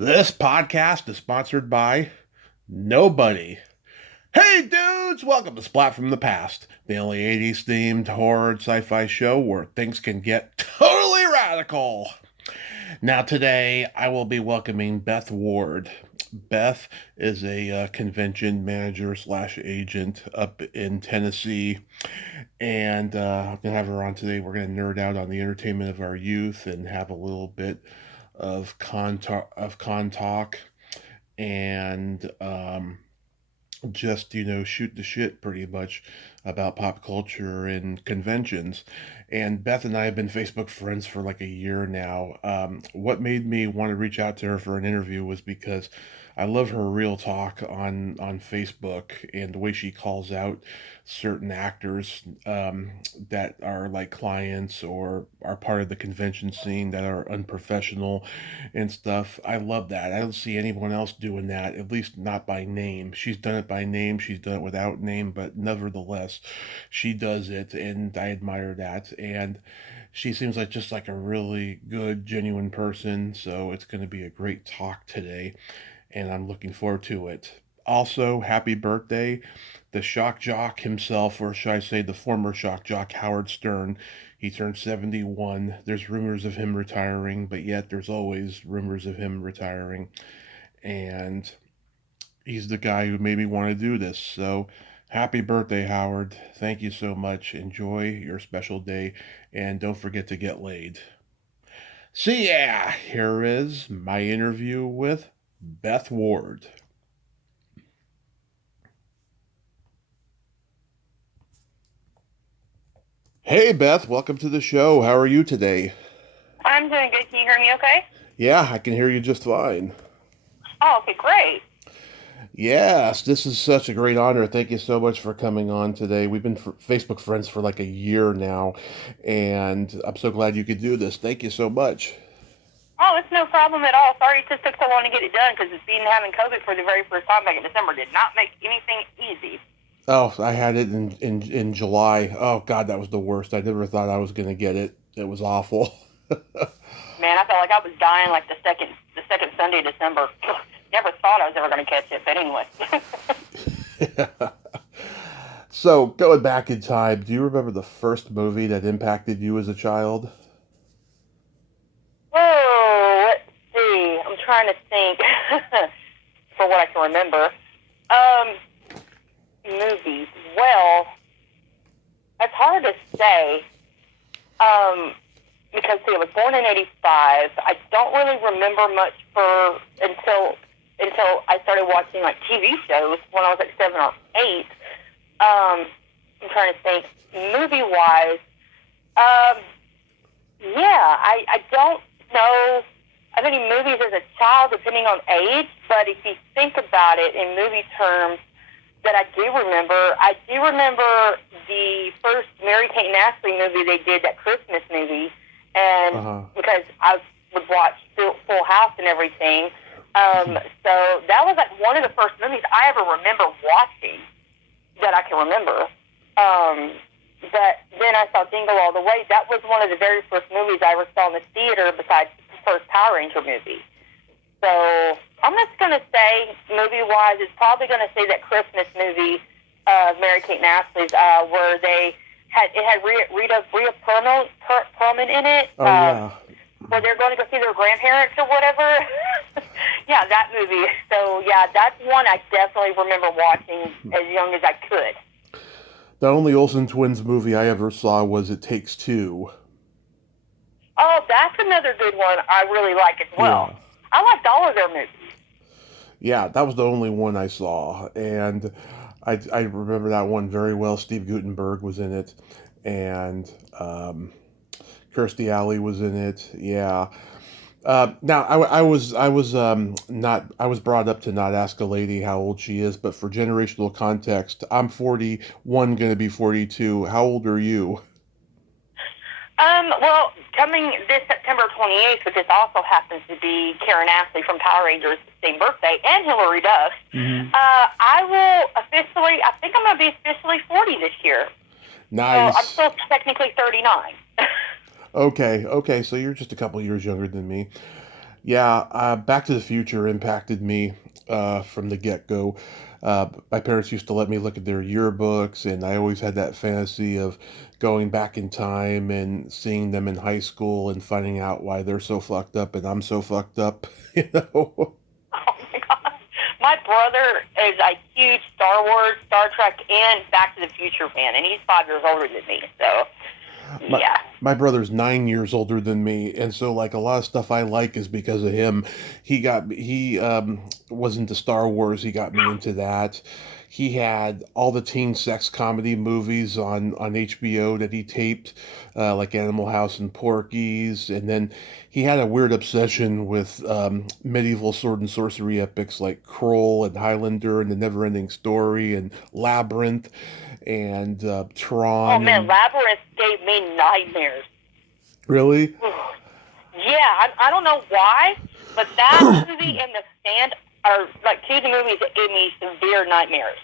This podcast is sponsored by nobody. Hey dudes, welcome to Splat from the Past, the only 80s themed horror sci-fi show where things can get totally radical. Now today I will be welcoming Beth Ward. Beth is a convention manager slash agent up in Tennessee, and I'm gonna have her on today. We're gonna nerd out on the entertainment of our youth and have a little bit of con talk and just shoot the shit pretty much about pop culture and conventions. And Beth and I have been Facebook friends for like a year now. What made me want to reach out to her for an interview was because I love her real talk on Facebook and the way she calls out certain actors that are like clients or are part of the convention scene that are unprofessional and stuff. I love that. I don't see anyone else doing that, at least not by name. She's done it by name, she's done it without name, but nevertheless, she does it, and I admire that. And she seems like just like a really good, genuine person, so it's going to be a great talk today, and I'm looking forward to it. Also, happy birthday, the shock jock himself, or should I say the former shock jock, Howard Stern. He turned 71. There's rumors of him retiring, but yet there's always rumors of him retiring. And he's the guy who made me want to do this. So happy birthday, Howard. Thank you so much. Enjoy your special day, and don't forget to get laid. So, yeah, here is my interview with Beth Ward. Hey, Beth, welcome to the show. How are you today? I'm doing good. Can you hear me okay? Yeah, I can hear you just fine. Oh, okay, great. Yes, this is such a great honor. Thank you so much for coming on today. We've been Facebook friends for like a year now, and I'm so glad you could do this. Thank you so much. Oh, it's no problem at all. Sorry it just took so long to get it done because being having COVID for the very first time back in December did not make anything easy. Oh, I had it in July. Oh, God, that was the worst. I never thought I was going to get it. It was awful. Man, I felt like I was dying like the second Sunday of December. Never thought I was ever going to catch it, but anyway. So, going back in time, do you remember the first movie that impacted you as a child? Oh, let's see. I'm trying to think for what I can remember. Um, Movies. Well, it's hard to say. Because see, I was born in '85. I don't really remember much until I started watching like TV shows when I was like 7 or 8. I'm trying to think. Movie wise, yeah, I don't know of any movies as a child, depending on age. But if you think about it in movie terms, that I do remember the first Mary Kate and Ashley movie they did, that Christmas movie, and Uh-huh. because I would watch Full House and everything, so that was like one of the first movies I ever remember watching that I can remember. But then I saw Jingle All the Way. That was one of the very first movies I ever saw in the theater besides the first Power Ranger movie. So I'm just going to say, movie-wise, it's probably going to say that Christmas movie, Mary Kate and Ashley's, where it had Rhea Perlman in it. Oh, yeah. Where they're going to go see their grandparents or whatever. Yeah, that movie. So, yeah, that's one I definitely remember watching as young as I could. The only Olsen twins movie I ever saw was It Takes Two. Oh, that's another good one I really like as well. Yeah. I liked all of their movies. Yeah, that was the only one I saw, and I remember that one very well. Steve Guttenberg was in it, and Kirstie Alley was in it. Yeah. Now I was brought up to not ask a lady how old she is, but for generational context, I'm 41, going to be 42. How old are you? Well, coming this September 28th, which this also happens to be Karen Ashley from Power Rangers' same birthday, and Hilary Duff, Mm-hmm. I will I think I'm going to be officially 40 this year. Nice. So I'm still technically 39. Okay, so you're just a couple years younger than me. Yeah, Back to the Future impacted me from the get-go. My parents used to let me look at their yearbooks, and I always had that fantasy of going back in time and seeing them in high school and finding out why they're so fucked up and I'm so fucked up, you know? Oh my god. My brother is a huge Star Wars, Star Trek, and Back to the Future fan, and he's 5 years older than me. So, My yeah. my brother's 9 years older than me, and so like a lot of stuff I like is because of him. He was into Star Wars. He got me into that. He had all the teen sex comedy movies on HBO that he taped, like Animal House and Porky's, and then he had a weird obsession with medieval sword and sorcery epics like Kroll and Highlander and the Neverending Story and Labyrinth and Oh Tron man, and Labyrinth gave me nightmares. really. Yeah, I don't know why, but that movie and The Stand are like two of the movies that gave me severe nightmares.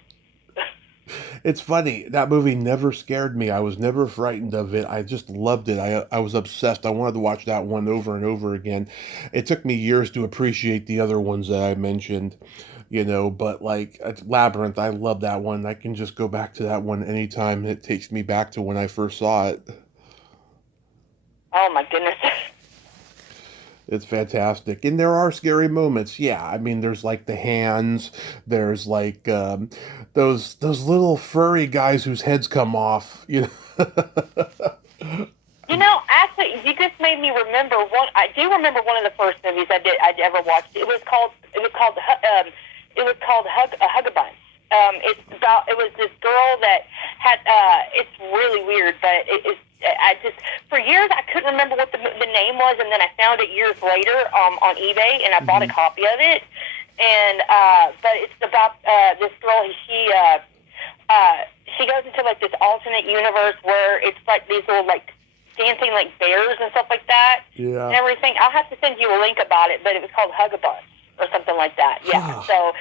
It's funny. That movie never scared me. I was never frightened of it. I just loved it. I was obsessed. I wanted to watch that one over and over again. It took me years to appreciate the other ones that I mentioned, but like Labyrinth, I love that one. I can just go back to that one anytime. It takes me back to when I first saw it. Oh my goodness. It's fantastic. And there are scary moments. Yeah, I mean there's like the hands, there's like those little furry guys whose heads come off. You know, actually, you just made me remember one. I do remember one of the first movies I'd ever watched. It was called Hug-a-Bunch. It was this girl that had. It's really weird, but I just for years I couldn't remember what the name was, and then I found it years later on eBay, and I bought a copy of it. And but it's about this girl. She goes into like this alternate universe where it's like these little like dancing like bears and stuff like that and Yeah. everything. I'll have to send you a link about it, but it was called Hug-a-Bunch or something like that. Yeah. So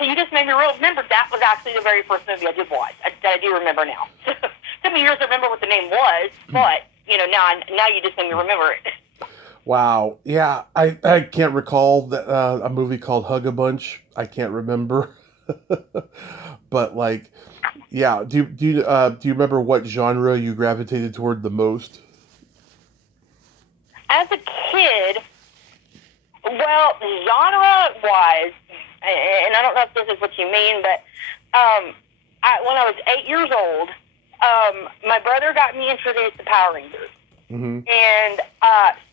you just made me remember that was actually the very first movie I did watch. That I do remember now. Took me years to remember what the name was, but now you just made me remember it. Wow. Yeah, I can't recall that a movie called Hug a Bunch. I can't remember. But like, yeah, do you remember what genre you gravitated toward the most? As a kid, well, genre-wise, and I don't know if this is what you mean, but when I was 8 years old, my brother got me introduced to Power Rangers. Mm-hmm. And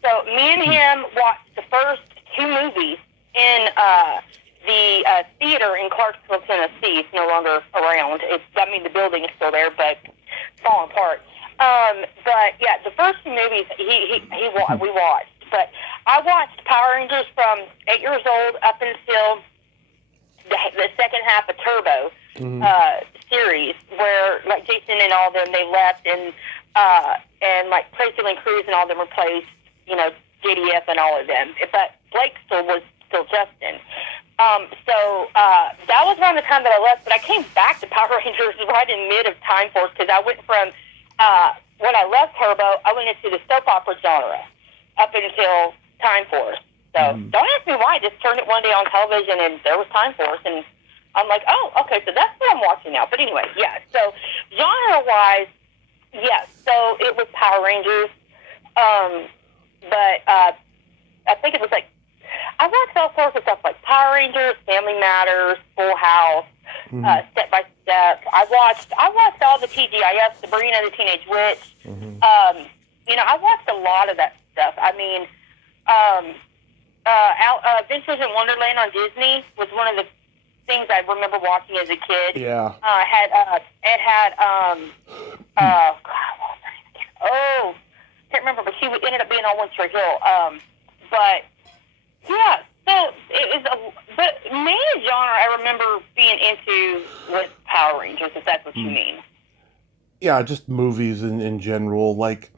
so me and him watched the first two movies in the theater in Clarksville, Tennessee. It's no longer around. The building is still there, but it's falling apart. But yeah, the first two movies we watched. But I watched Power Rangers from 8 years old up until the second half of Turbo series, where like Jason and all them they left, and like Tracy Lynn Cruz and all them replaced, JDF and all of them. But Blake was still Justin. So that was around the time that I left. But I came back to Power Rangers right in mid of Time Force because I went from when I left Turbo, I went into the soap opera genre up until Time Force. So don't ask me why. I just turned it one day on television and there was Time Force, and I'm like, oh, okay, so that's what I'm watching now. But anyway, yeah. So genre-wise, yes. So it was Power Rangers, but I think it was like I watched all sorts of stuff like Power Rangers, Family Matters, Full House, Step by Step. I watched all the TGIF, Sabrina the Teenage Witch. I watched a lot of that stuff. I mean, Adventures in Wonderland on Disney was one of the things I remember watching as a kid. Yeah. It had God, what was her name again? Oh, can't remember, but she ended up being on One Tree Hill. But yeah, so it was but main genre I remember being into was Power Rangers, if that's what you mean. Yeah, just movies in general, like,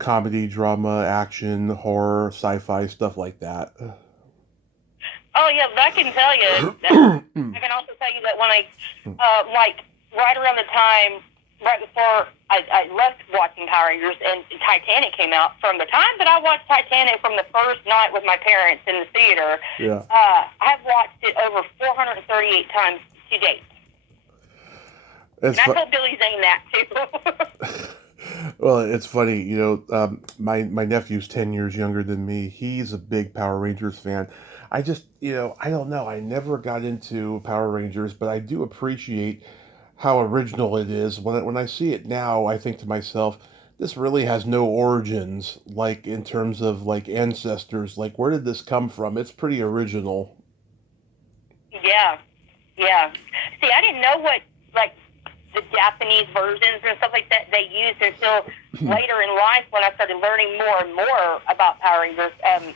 comedy, drama, action, horror, sci-fi, stuff like that. Oh yeah, I can tell you. I can also tell you that when I like right around the time right before I left watching Power Rangers and Titanic came out. From the time that I watched Titanic from the first night with my parents in the theater, I've watched it over 438 times to date. And I told Billy Zane that too. Well, it's funny, my nephew's 10 years younger than me. He's a big Power Rangers fan. I just, I don't know. I never got into Power Rangers, but I do appreciate how original it is. When I see it now, I think to myself, this really has no origins, like in terms of like ancestors. Like, where did this come from? It's pretty original. Yeah. See, I didn't know what, like, the Japanese versions and stuff like that they used until later in life when I started learning more and more about Power Rangers.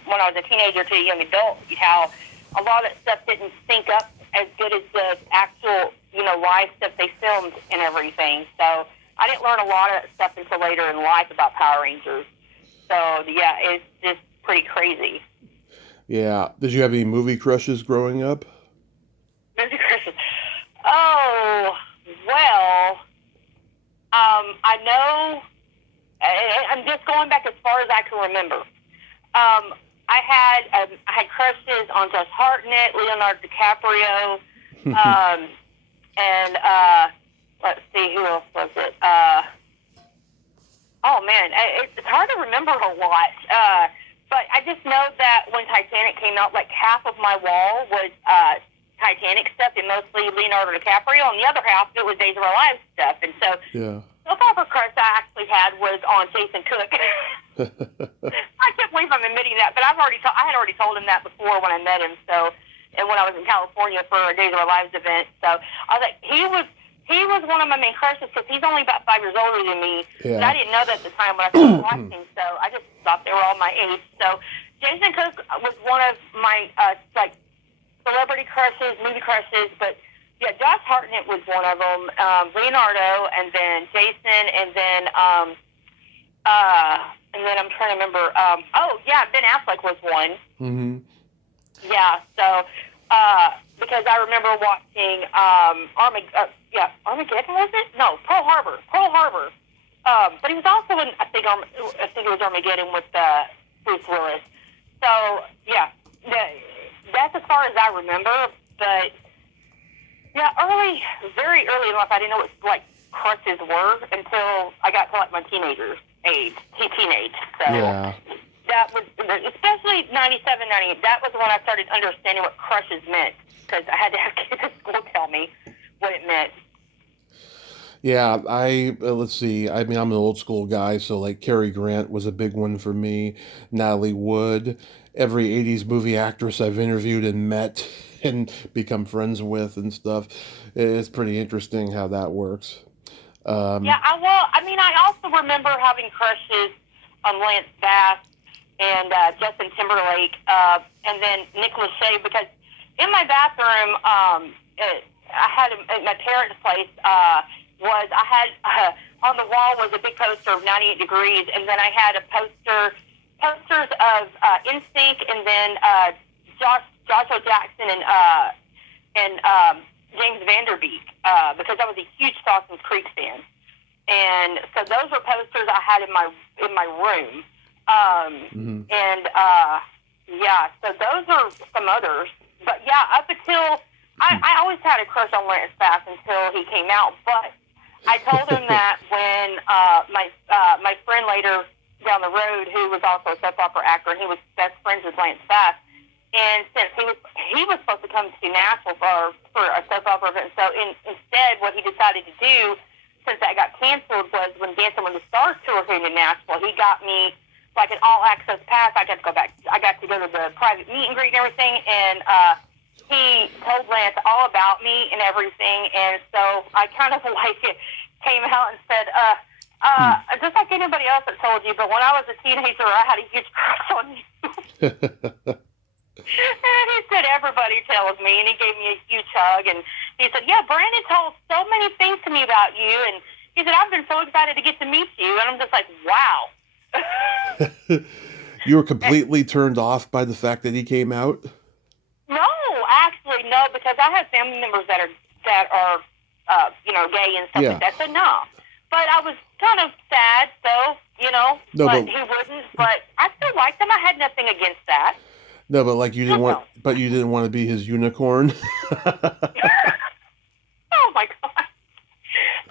When I was a teenager to a young adult, how a lot of that stuff didn't sync up as good as the actual, live stuff they filmed and everything. So I didn't learn a lot of that stuff until later in life about Power Rangers. So, yeah, it's just pretty crazy. Yeah. Did you have any movie crushes growing up? Movie crushes? Oh, well, I know, I'm just going back as far as I can remember. I had crushes on Josh Hartnett, Leonardo DiCaprio, and let's see, who else was it? Oh man, it's hard to remember a lot. But I just know that when Titanic came out, like half of my wall was Titanic stuff, and mostly Leonardo DiCaprio, and the other half it was Days of Our Lives stuff. And so, the proper crush I actually had was on Jason Cook. I can't believe I'm admitting that, but I had already told him that before when I met him. So, and when I was in California for a Days of Our Lives event, so I was like, he was one of my main crushes because he's only about 5 years older than me. Yeah. And I didn't know that at the time when I started watching, so I just thought they were all my age. So Jason Cook was one of my celebrity crushes, movie crushes, but yeah, Josh Hartnett was one of them. Leonardo, and then Jason, and then I'm trying to remember. Ben Affleck was one. Mm-hmm. Yeah, so because I remember watching Armageddon, was it? No, Pearl Harbor. But he was also in I think it was Armageddon with Bruce Willis. So yeah, that's as far as I remember. But yeah, very early in life, I didn't know what like crushes were until I got to like my teenage. So yeah. That was, especially 97, 98, that was when I started understanding what crushes meant, because I had to have kids at school tell me what it meant. Yeah, let's see, I mean, I'm an old school guy, so like Cary Grant was a big one for me, Natalie Wood, every 80s movie actress I've interviewed and met and become friends with and stuff. It's pretty interesting how that works. I also remember having crushes on Lance Bass and Justin Timberlake, and then Nick Lachey, because in my bathroom, I had at my parents' place on the wall was a big poster of 98 Degrees, and then I had posters of NSYNC, and then Joshua Jackson and James Vanderbeek, because I was a huge Dawson's Creek fan, and so those were posters I had in my room. So those are some others. But yeah, up until I always had a crush on Lance Bass until he came out. But I told him that when my friend later down the road, who was also a soap opera actor, and he was best friends with Lance Bass. And since he was supposed to come to Nashville for a soap opera event, so instead what he decided to do, since that got canceled, was when Dancing with the Stars tour came to Nashville, he got me like an all-access pass. I got to go back. I got to go to the private meet and greet and everything, and he told Lance all about me and everything, and so I kind of came out and said, just like anybody else that told you, but when I was a teenager, I had a huge crush on you. And he said, everybody tells me, and he gave me a huge hug, and he said, yeah, Brandon told so many things to me about you, and he said, I've been so excited to get to meet you, and I'm just like, wow. You were completely turned off by the fact that he came out? No, actually, no, because I have family members that are gay and stuff like that, so no. but I was kind of sad, though, No, but but he wouldn't. But I still liked him. I had nothing against that. no, but like No. you didn't want to be his unicorn. Oh my god.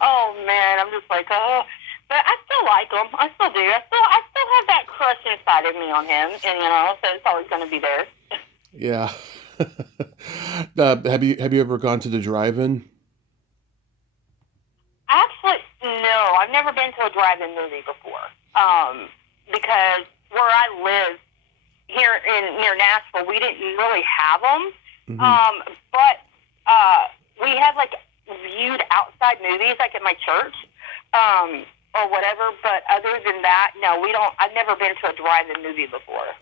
Oh man, I'm just like, oh. But I still like him. I still do. I still have that crush inside of me on him, and so it's always going to be there. Yeah. Have you ever gone to the drive-in? Actually, no, I've never been to a drive-in movie before. Because where I live here near Nashville, we didn't really have them. Mm-hmm. But we had like viewed outside movies, like at my church, or whatever. But other than that, no, we don't. I've never been to a drive-in movie before.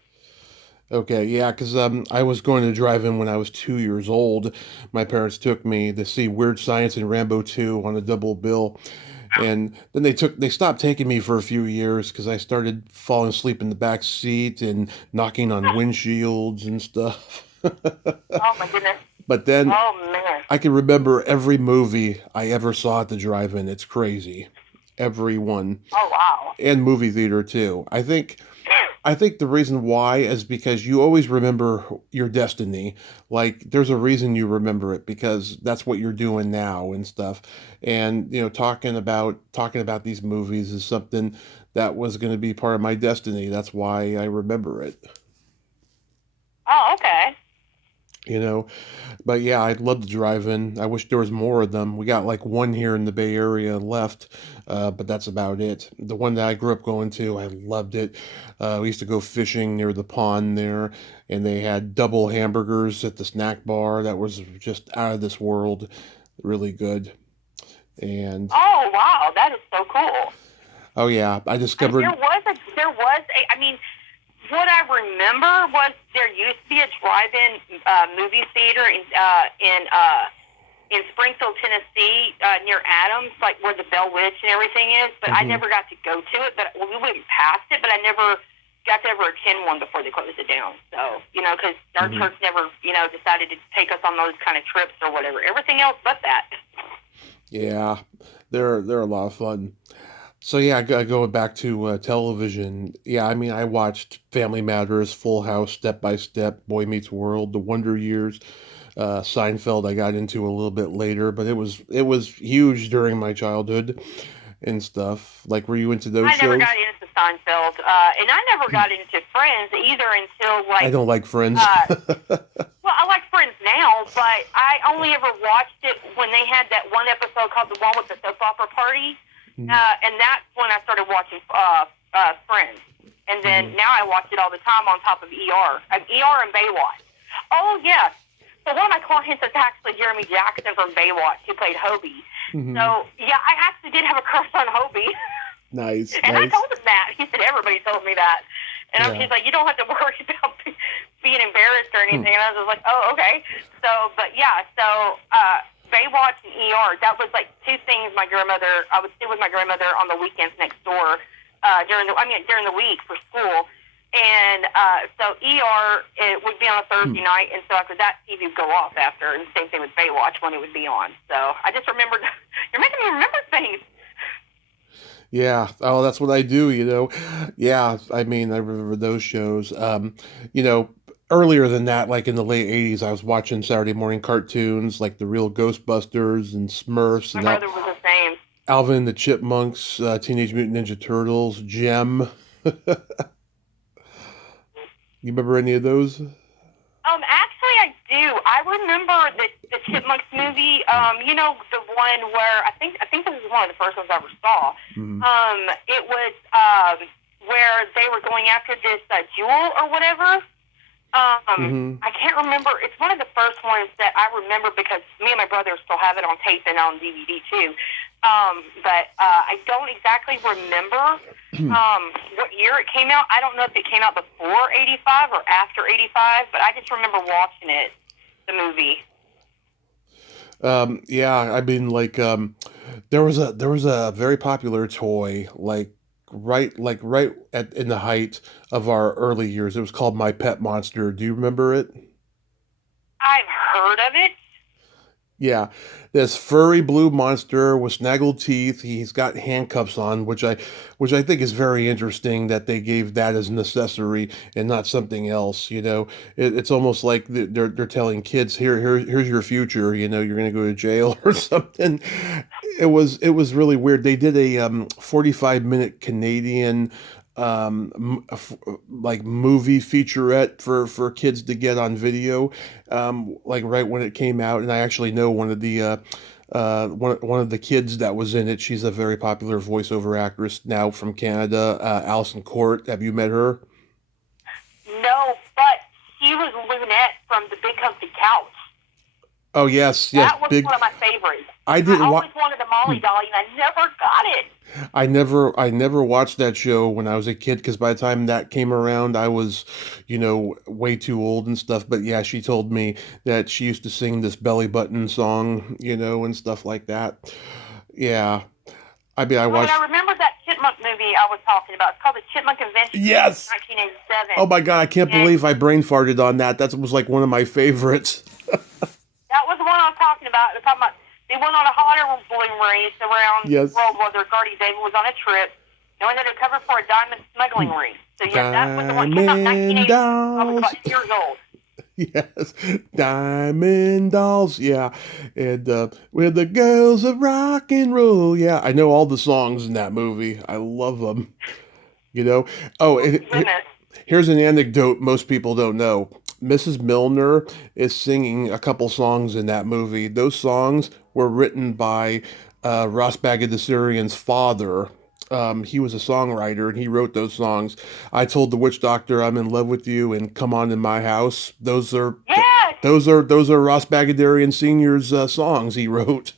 Okay, yeah, because I was going to drive-in when I was 2 years old. My parents took me to see Weird Science and Rambo 2 on a double bill. And then they stopped taking me for a few years because I started falling asleep in the back seat and knocking on windshields and stuff. Oh my goodness. But then Oh man. I can remember every movie I ever saw at the drive-in. It's crazy. Every one. Oh wow. And movie theater too. I think the reason why is because you always remember your destiny. Like there's a reason you remember it because that's what you're doing now and stuff. And talking about these movies is something that was going to be part of my destiny. That's why I remember it. Oh okay. You know, but yeah, I'd love to drive in. I wish there was more of them. We got like one here in the Bay Area left, but that's about it. The one that I grew up going to, I loved it. We used to go fishing near the pond there, and they had double hamburgers at the snack bar. That was just out of this world, really good. And Oh wow, that is so cool. oh yeah, I discovered. I mean, what I remember was there used to be a drive-in movie theater in Springfield, Tennessee, near Adams, like where the Bell Witch and everything is. But I never got to go to it. But we went past it, but I never got to ever attend one before they closed it down. So because our church never decided to take us on those kind of trips or whatever. Everything else but that. Yeah, they're a lot of fun. So yeah, going back to television. Yeah, I mean, I watched Family Matters, Full House, Step by Step, Boy Meets World, The Wonder Years, Seinfeld. I got into a little bit later, but it was huge during my childhood and stuff. Like, were you into those I never shows? got into Seinfeld, and I never got into Friends either until I like. don't like Friends. Well, I like Friends now, but I only ever watched it when they had that one episode called the one with the soap opera party, and that's when I started watching Friends. And then now I watch it all the time on top of ER. ER and Baywatch. Oh, yes. So one of my clients is actually Jeremy Jackson from Baywatch, who played Hobie. So, yeah, I actually did have a crush on Hobie. Nice, And I nice. told him that. He said, everybody told me that. And he's like, you don't have to worry about being embarrassed or anything. And I was just like, oh, okay. So, but yeah, Baywatch and ER, that was like two things I would stay with my grandmother on the weekends next door during the week for school. And so ER, it would be on a Thursday night. And so after that, TV would go off after. And the same thing with Baywatch when it would be on. So I just remembered, you're making me remember things. Yeah, oh, that's what I do, Yeah, I mean, I remember those shows. You know, earlier than that, like in the late 80s, I was watching Saturday morning cartoons like The Real Ghostbusters and Smurfs My and brother was the same. Alvin and the Chipmunks, Teenage Mutant Ninja Turtles, Gem. You remember any of those? Actually, I do. I remember the Chipmunks movie. The one where I think this is one of the first ones I ever saw. It was where they were going after this jewel or whatever. I can't remember. It's one of the first ones that I remember because me and my brother still have it on tape and on DVD too. But I don't exactly remember what year it came out. I don't know if it came out before 85 or after 85, but I just remember watching it, the movie. Yeah, I mean, like, there was a very popular toy, right in the height of our early years. It was called My Pet Monster. Do you remember it? I've heard of it. Yeah, this furry blue monster with snaggled teeth. He's got handcuffs on, which I think is very interesting that they gave that as an accessory and not something else. It's almost like they're telling kids, here's your future. You're going to go to jail or something. It was really weird. They did a 45-minute Canadian like movie featurette for kids to get on video, like right when it came out. And I actually know one of the kids that was in it. She's a very popular voiceover actress now from Canada, Alison Court. Have you met her? No, but she was Lunette from the Big Comfy Couch. Oh yes, yes, That was big. one of my favorites. I I didn't always watch. wanted a Molly Dolly, and I never got it. I never watched that show when I was a kid because by the time that came around, I was, way too old and stuff. But yeah, she told me that she used to sing this belly button song, and stuff like that. Yeah, I mean, I Oh, and I watched. remember that Chipmunk movie I was talking about. It's called The Chipmunk Adventure. Yes. 1987. Oh my God, I can't And believe I brain farted on that. That was like one of my favorites. that was the one I was talking about. I was talking about they went on a hot air balloon race around the Yes. world while their guardian David was on a trip, knowing that they're covered for a diamond smuggling ring. So yeah, that was the one. It came out in Diamond 1980. I was dolls. about 2 years old. Yes, Diamond Dolls. Yeah, and with the girls of rock and roll. Yeah, I know all the songs in that movie. I love them. You know. Oh, Goodness. here's an anecdote most people don't know. Mrs. Milner is singing a couple songs in that movie. Those songs were written by Ross Bagdasarian's father. He was a songwriter and he wrote those songs. I told the witch doctor I'm in love with you and come on in my house. Yes. Those are Ross Bagdasarian Senior's songs he wrote.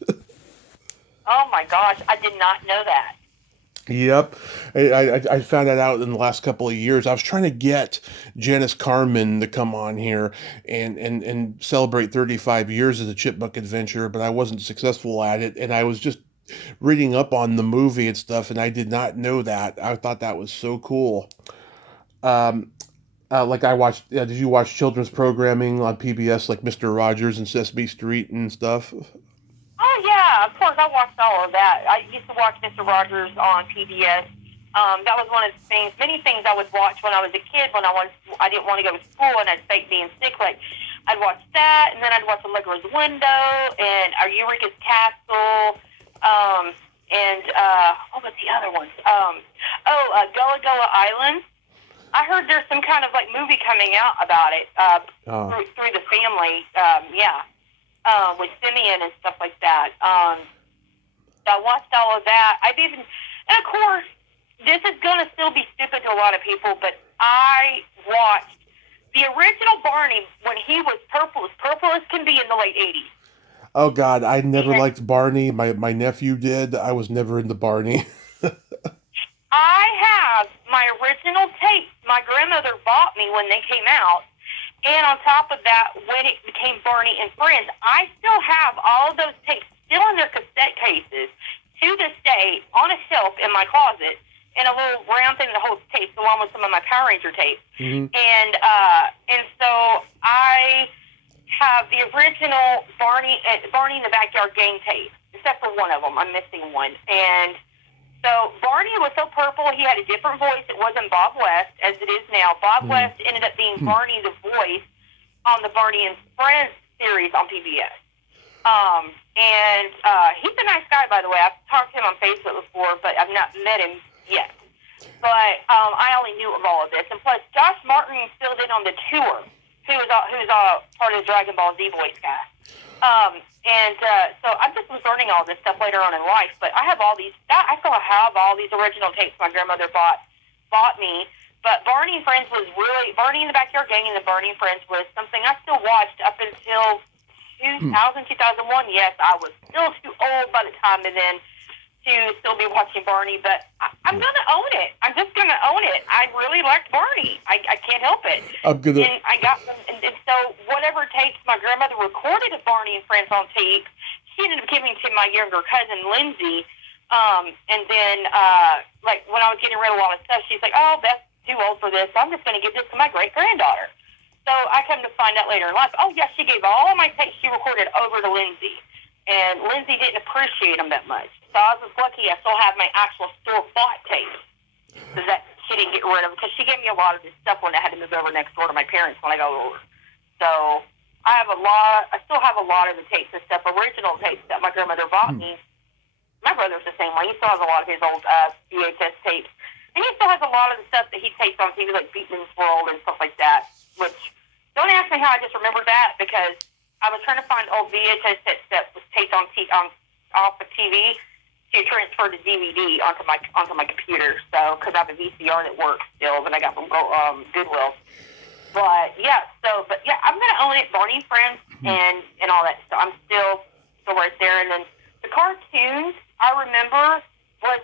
Oh my gosh, I did not know that. Yep. I found that out in the last couple of years. I was trying to get Janice Carmen to come on here and celebrate 35 years of the Chipmunk Adventure, but I wasn't successful at it. And I was just reading up on the movie and stuff, and I did not know that. I thought that was so cool. Um, like I watched, did you watch children's programming on PBS, like Mr. Rogers and Sesame Street and stuff? Oh yeah, of course I watched all of that. I used to watch Mr. Rogers on PBS. That was one of the things, many things I would watch when I was a kid. When I didn't want to go to school and I'd fake being sick. Like I'd watch that, and then I'd watch Allegra's Window and Eureka's Castle, and what was the other ones? Gullah Gullah Island. I heard there's some kind of like movie coming out about it through the family. With Simeon and stuff like that. I watched all of that. And of course, this is going to still be stupid to a lot of people, but I watched the original Barney when he was purple as can be in the late 80s. Oh God, I never liked Barney. My nephew did. I was never into Barney. I have my original tapes my grandmother bought me when they came out. And on top of that, when it became Barney and Friends, I still have all of those tapes still in their cassette cases to this day on a shelf in my closet in a little round thing that holds tapes along with some of my Power Ranger tapes. Mm-hmm. And so I have the original Barney in the Backyard game tape, except for one of them. I'm missing one. And so Barney was so purple, he had a different voice. It wasn't Bob West, as it is now. Bob West ended up being Barney the voice on the Barney and Friends series on PBS. He's a nice guy, by the way. I've talked to him on Facebook before, but I've not met him yet. But I only knew of all of this. And plus, Josh Martin filled in on the tour, who's part of the Dragon Ball Z voice cast. So I just was learning all this stuff later on in life, but I have all these, I still have all these original tapes my grandmother bought me, but Barney and Friends was really, Barney in the Backyard Gang and the Barney and Friends was something I still watched up until 2000, 2001. Yes, I was still too old by the time and then to still be watching Barney, but I'm going to own it. I'm just going to own it. I really liked Barney. I can't help it. And I got them, and so whatever tapes my grandmother recorded of Barney and Friends on tape, she ended up giving to my younger cousin, Lindsay. And then, like, when I was getting rid of a lot of stuff, she's like, oh, Beth's too old for this, so I'm just going to give this to my great-granddaughter. So I come to find out later in life, oh, yes, she gave all of my tapes she recorded over to Lindsay. and Lindsay didn't appreciate them that much. So I was lucky I still have my actual store-bought tapes. So that she didn't get rid of, because she gave me a lot of this stuff when I had to move over next door to my parents when I got older. So I still have a lot of the tapes and stuff, original tapes that my grandmother bought me. My brother's the same way. He still has a lot of his old VHS tapes. And he still has a lot of the stuff that he taped on TV, like Beatman's World and stuff like that, which, don't ask me how I just remembered that, because I was trying to find old VHS tapes that was taped off the TV to transfer to DVD onto my computer. So, because I have a VCR that works still that I got from Goodwill. But yeah, I'm gonna own it. Barney and Friends and all that. So I'm still right there. And then the cartoons I remember was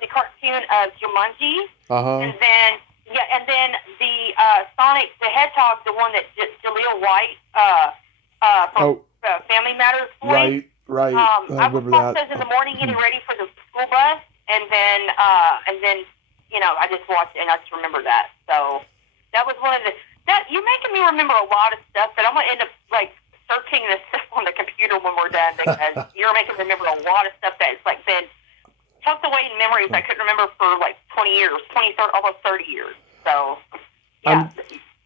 the cartoon of Jumanji, and then the Sonic the Hedgehog, the one that Jaleel White from Family Matters voice. Right. I would watch those in the morning, getting ready for the school bus, and then I just watched it, and I just remember that. So that was one of you're making me remember a lot of stuff that I'm gonna end up like searching this stuff on the computer when we're done, because you're making me remember a lot of stuff that's like been tucked away in memories I couldn't remember for like 20 years, almost 30 years. So yeah,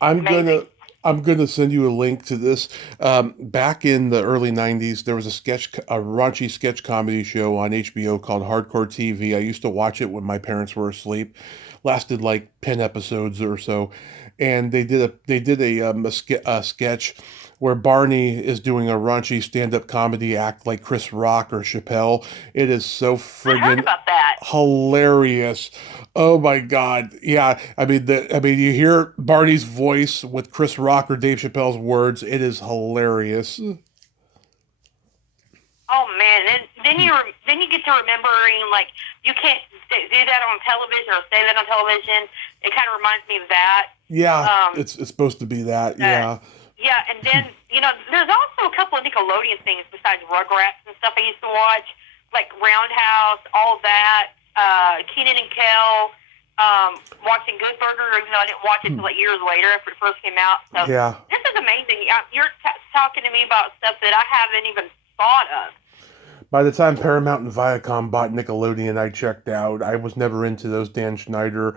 I'm gonna send you a link to this. Back in the early '90s, there was a raunchy sketch comedy show on HBO called Hardcore TV. I used to watch it when my parents were asleep. Lasted like 10 episodes or so, and they did a sketch where Barney is doing a raunchy stand-up comedy act like Chris Rock or Chappelle. It is so friggin' hilarious. Oh my God. Yeah. I mean, you hear Barney's voice with Chris Rock or Dave Chappelle's words. It is hilarious. Oh man, then you get to remembering, like, you can't do that on television or say that on television. It kind of reminds me of that. Yeah, it's supposed to be that. Yeah. Yeah, and then there's also a couple of Nickelodeon things besides Rugrats and stuff I used to watch, like Roundhouse, all that. Keenan and Kel. Watching Good Burger, even though I didn't watch it until like years later after it first came out. So yeah. This is amazing. You're talking to me about stuff that I haven't even thought of. By the time Paramount and Viacom bought Nickelodeon, I checked out. I was never into those Dan Schneider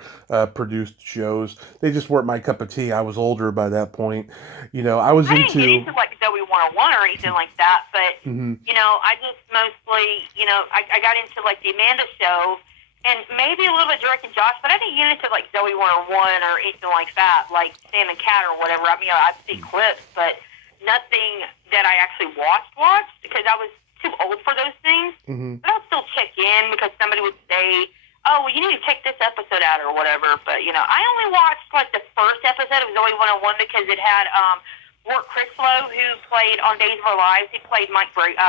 produced shows. They just weren't my cup of tea. I was older by that point. I didn't get into like Zoe 101 or anything like that, but I just mostly, I got into like the Amanda Show and maybe a little bit Drake and Josh, but I didn't get into like Zoe 101 or anything like that, like Sam and Cat or whatever. I mean, I'd see clips, but nothing that I actually watched because I was too old for those things. But I'll still check in because somebody would say, oh, well, you need to check this episode out or whatever. But, I only watched like the first episode of Zoe 101 because it had Ward Crislow, who played on Days of Our Lives. He played Mike Horton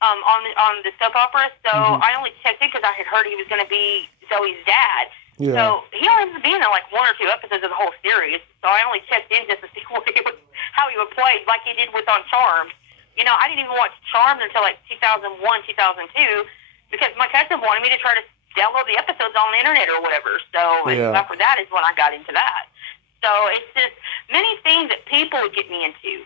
on the soap opera. So I only checked in because I had heard he was going to be Zoe's dad. Yeah. So he only was being in like one or two episodes of the whole series. So I only checked in just to see how he would play, like he did with on Charmed. I didn't even watch Charmed until like 2001, 2002, because my cousin wanted me to try to download the episodes on the internet or whatever. So after that is when I got into that. So it's just many things that people would get me into.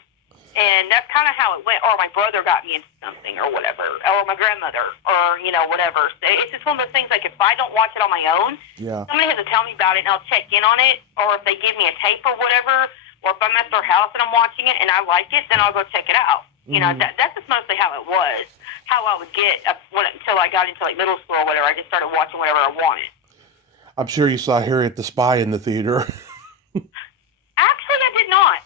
And that's kind of how it went. Or my brother got me into something or whatever. Or my grandmother or, whatever. So it's just one of those things, like if I don't watch it on my own, somebody has to tell me about it and I'll check in on it. Or if they give me a tape or whatever, or if I'm at their house and I'm watching it and I like it, then I'll go check it out. That's just mostly how it was. How I would get until I got into like middle school or whatever. I just started watching whatever I wanted. I'm sure you saw Harriet the Spy in the theater. Actually, I did not.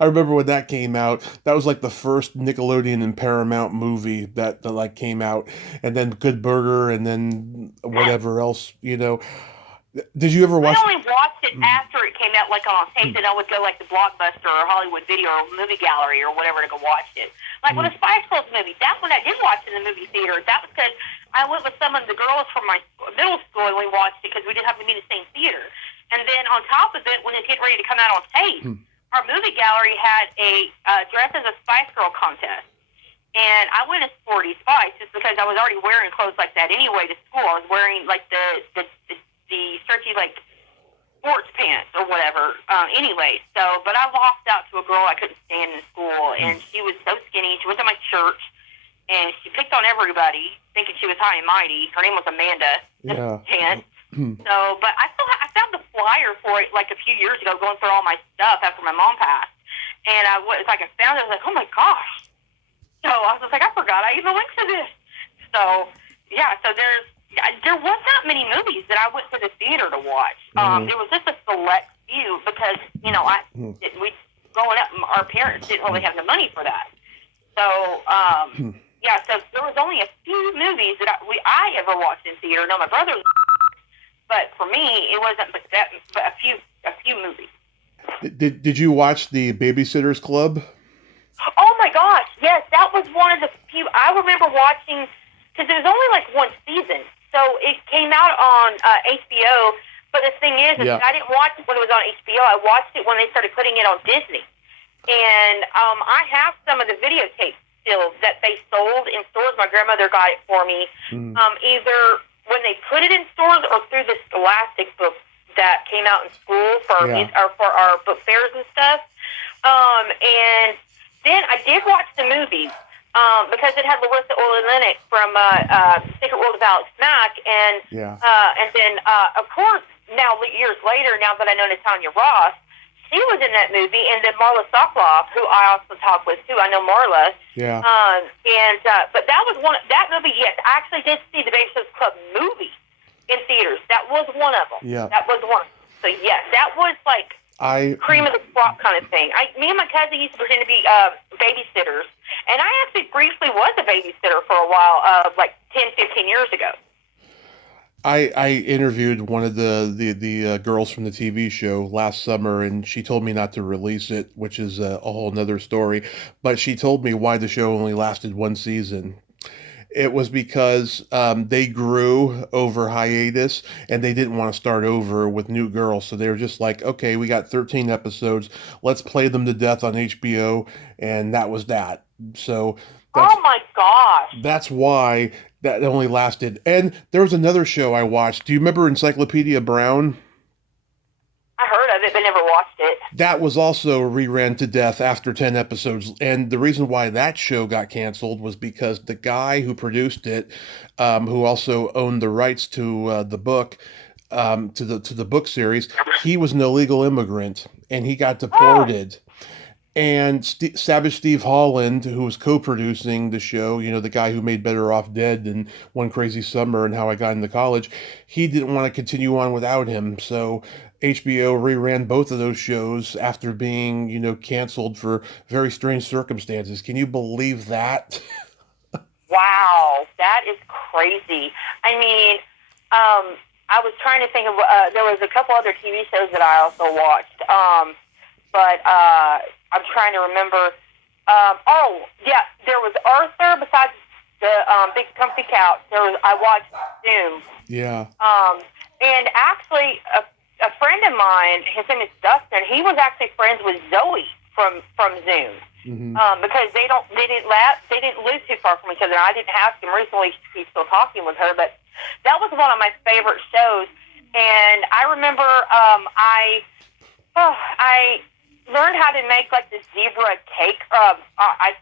I remember when that came out. That was like the first Nickelodeon and Paramount movie that like came out, and then Good Burger, and then whatever else. Did you ever watch? I only watched it after it came out, like on tape, and I would go like to Blockbuster or Hollywood Video or Movie Gallery or whatever to go watch it. Like when the Spice Girls movie, that one I did watch in the movie theater. That was because I went with some of the girls from my middle school and we watched it because we didn't have to be in the same theater. And then on top of it, when it was getting ready to come out on tape, our movie gallery had a Dress as a Spice Girl contest. And I went as Sporty Spice just because I was already wearing clothes like that anyway to school. I was wearing like the stretchy like sports pants or whatever. Anyway, but I lost out to a girl I couldn't stand in school, and she was so skinny. She went to my church, and she picked on everybody, thinking she was high and mighty. Her name was Amanda. Yeah. But I found the flyer for it like a few years ago, going through all my stuff after my mom passed, and I found it. I was like, oh my gosh. So I was like, I forgot I even went to this. So yeah, so there was not many movies that I went to the theater to watch. There was just a select few because we growing up, our parents didn't really have the money for that. So so there was only a few movies that I ever watched in theater. No, my brother, but for me, it wasn't but a few movies. Did you watch the Babysitters Club? Oh my gosh, yes, that was one of the few I remember watching, because it was only like one season. So it came out on HBO, but the thing is I didn't watch it when it was on HBO. I watched it when they started putting it on Disney. And I have some of the videotapes still that they sold in stores. My grandmother got it for me, either when they put it in stores or through the Scholastic book that came out in school for our book fairs and stuff. And then I did watch the movie. Because it had Larissa Olenek from Secret World of Alex Mack, and then of course now years later, now that I know Natanya Ross, she was in that movie, and then Marla Sokoloff, who I also talk with too. I know Marla. Yeah. But that was that movie. Yes, I actually did see the Babysitters Club movie in theaters. That was one of them. Yeah. That was one. So yes, that was like cream of the crop kind of thing. Me and my cousin used to pretend to be babysitters, and I actually briefly was a babysitter for a while, like 10, 15 years ago. I interviewed one of the girls from the TV show last summer, and she told me not to release it, which is a whole nother story. But she told me why the show only lasted one season. It was because they grew over hiatus, and they didn't want to start over with new girls. So they were just like, okay, we got 13 episodes. Let's play them to death on HBO. And that was that. So oh my gosh. That's why that only lasted. And there was another show I watched. Do you remember Encyclopedia Brown? I heard of it, but never watched it. That was also reran to death after 10 episodes. And the reason why that show got canceled was because the guy who produced it, who also owned the rights to the book, to the book series, he was an illegal immigrant, and he got deported. And Savage Steve Holland, who was co-producing the show, the guy who made Better Off Dead and One Crazy Summer and How I Got into College, he didn't want to continue on without him. So HBO reran both of those shows after being, canceled for very strange circumstances. Can you believe that? Wow, that is crazy. I mean, I was trying to think of, there was a couple other TV shows that I also watched, but I'm trying to remember. There was Arthur. Besides the Big Comfy Couch, I watched Zoom. Yeah. And actually, a friend of mine, his name is Dustin. He was actually friends with Zoe from Zoom. Mm-hmm. Because they didn't live too far from each other. I didn't ask him recently. He's still talking with her, but that was one of my favorite shows. And I remember I learned how to make like the zebra cake,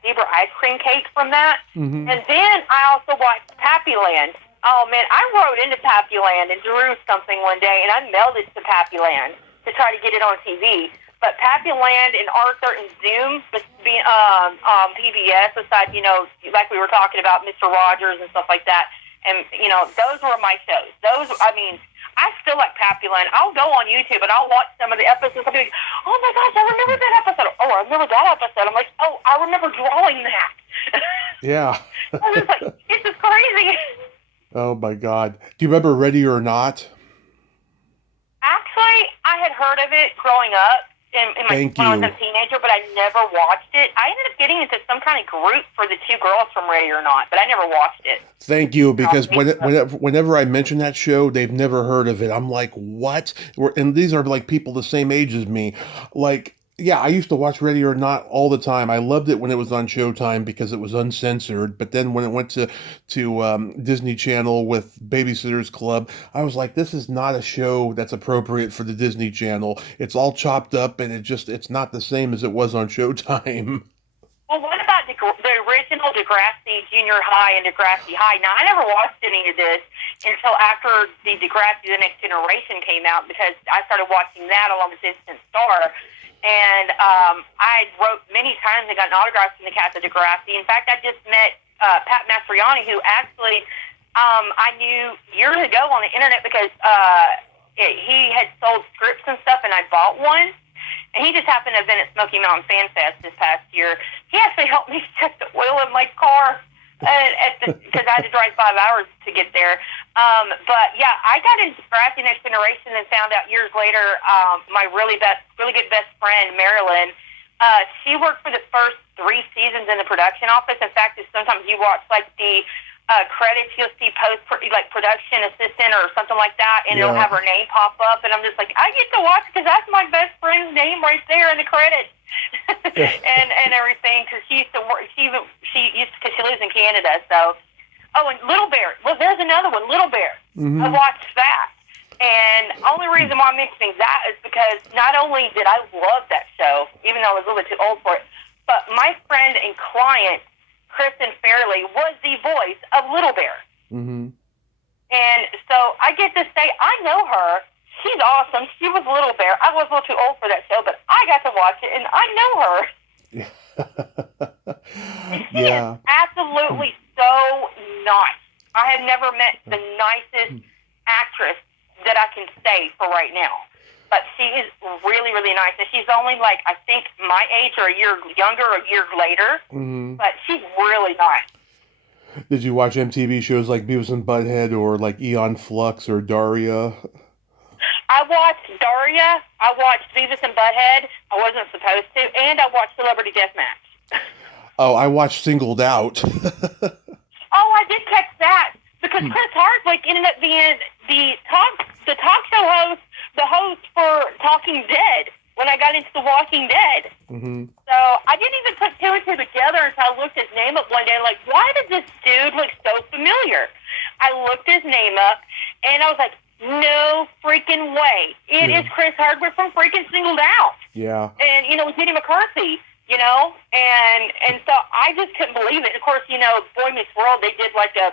zebra ice cream cake from that. Mm-hmm. And then I also watched Pappyland. Oh man, I rode into Pappyland and drew something one day, and I mailed it to Pappyland to try to get it on TV. But Pappyland and Arthur and Zoom, being PBS, aside, like we were talking about Mr. Rogers and stuff like that. And, those were my shows. I still like Pappyland. I'll go on YouTube and I'll watch some of the episodes. I'll be like, oh my gosh, I remember that episode. Oh, I remember that episode. I'm like, oh, I remember drawing that. Yeah. I was like, this is crazy. Oh my God. Do you remember Ready or Not? Actually, I had heard of it growing up. When I was a teenager, but I never watched it. I ended up getting into some kind of group for the two girls from Ready or Not, but I never watched it. Thank you, because whenever I mention that show, they've never heard of it. I'm like, what? And these are like people the same age as me. Like, Yeah, I used to watch Ready or Not all the time. I loved it when it was on Showtime because it was uncensored. But then when it went to Disney Channel with Babysitter's Club, I was like, this is not a show that's appropriate for the Disney Channel. It's all chopped up and it's not the same as it was on Showtime. Well, what about the original Degrassi Junior High and Degrassi High? Now, I never watched any of this until after the Degrassi The Next Generation came out because I started watching that along with Distant Star. And I wrote many times and got an autograph from the cast of Degrassi. In fact, I just met Pat Mastroianni, who actually I knew years ago on the internet because he had sold scripts and stuff, and I bought one. And he just happened to have been at Smoky Mountain Fan Fest this past year. He actually helped me check the oil in my car because I had to drive 5 hours to get there. But yeah, I got into Degrassi Next Generation and found out years later my really good best friend, Marilyn, she worked for the first 3 seasons in the production office. In fact, sometimes you watch like the credits, you'll see production assistant or something like that, and it'll have her name pop up, and I'm just like, I get to watch because that's my best friend's name right there in the credits. and everything, because she used to work. Because she lives in Canada. So, and Little Bear. Well, there's another one, Little Bear. Mm-hmm. I watched that, and the only reason why I'm mentioning that is because not only did I love that show, even though I was a little bit too old for it, but my friend and client Kristen Fairley was the voice of Little Bear. Mm-hmm. And so I get to say, I know her. She's awesome. She was Little Bear. I was a little too old for that show, but I got to watch it, and I know her. And she is absolutely so nice. I have never met the nicest actress that I can say for right now. But she is really, really nice. And she's only like, I think, my age or a year younger or a year later. Mm-hmm. But she's really nice. Did you watch MTV shows like Beavis and Butthead or like Eon Flux or Daria? I watched Daria. I watched Beavis and Butthead. I wasn't supposed to. And I watched Celebrity Deathmatch. Oh, I watched Singled Out. I did catch that. Because Chris Hardwick ended up being the talk show host, the host for Talking Dead when I got into The Walking Dead. Mm-hmm. So I didn't even put 2 and 2 together until I looked his name up one day. Like, why does this dude look so familiar? I looked his name up, and I was like, no freaking way. It is Chris Hardwick from freaking Singled Out. Yeah. And, with Jenny McCarthy, and so I just couldn't believe it. Of course, Boy Meets World, they did like a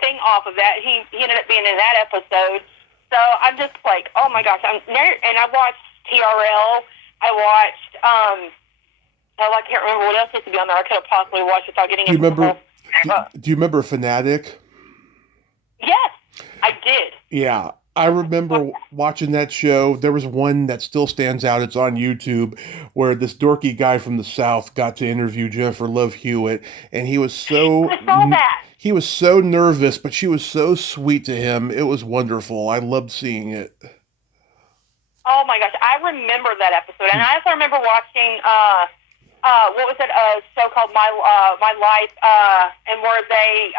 thing off of that. He ended up being in that episode. So I'm just like, oh my gosh. And I watched TRL. I watched, I can't remember what else used to be on there. I could have possibly watched without getting into Do you remember Fanatic? Yes, I did. Yeah. I remember watching that show. There was one that still stands out. It's on YouTube where this dorky guy from the South got to interview Jennifer Love Hewitt, and he was so he was so nervous, but she was so sweet to him. It was wonderful. I loved seeing it. Oh my gosh, I remember that episode, and I also remember watching what was it? A show called My Life, and where they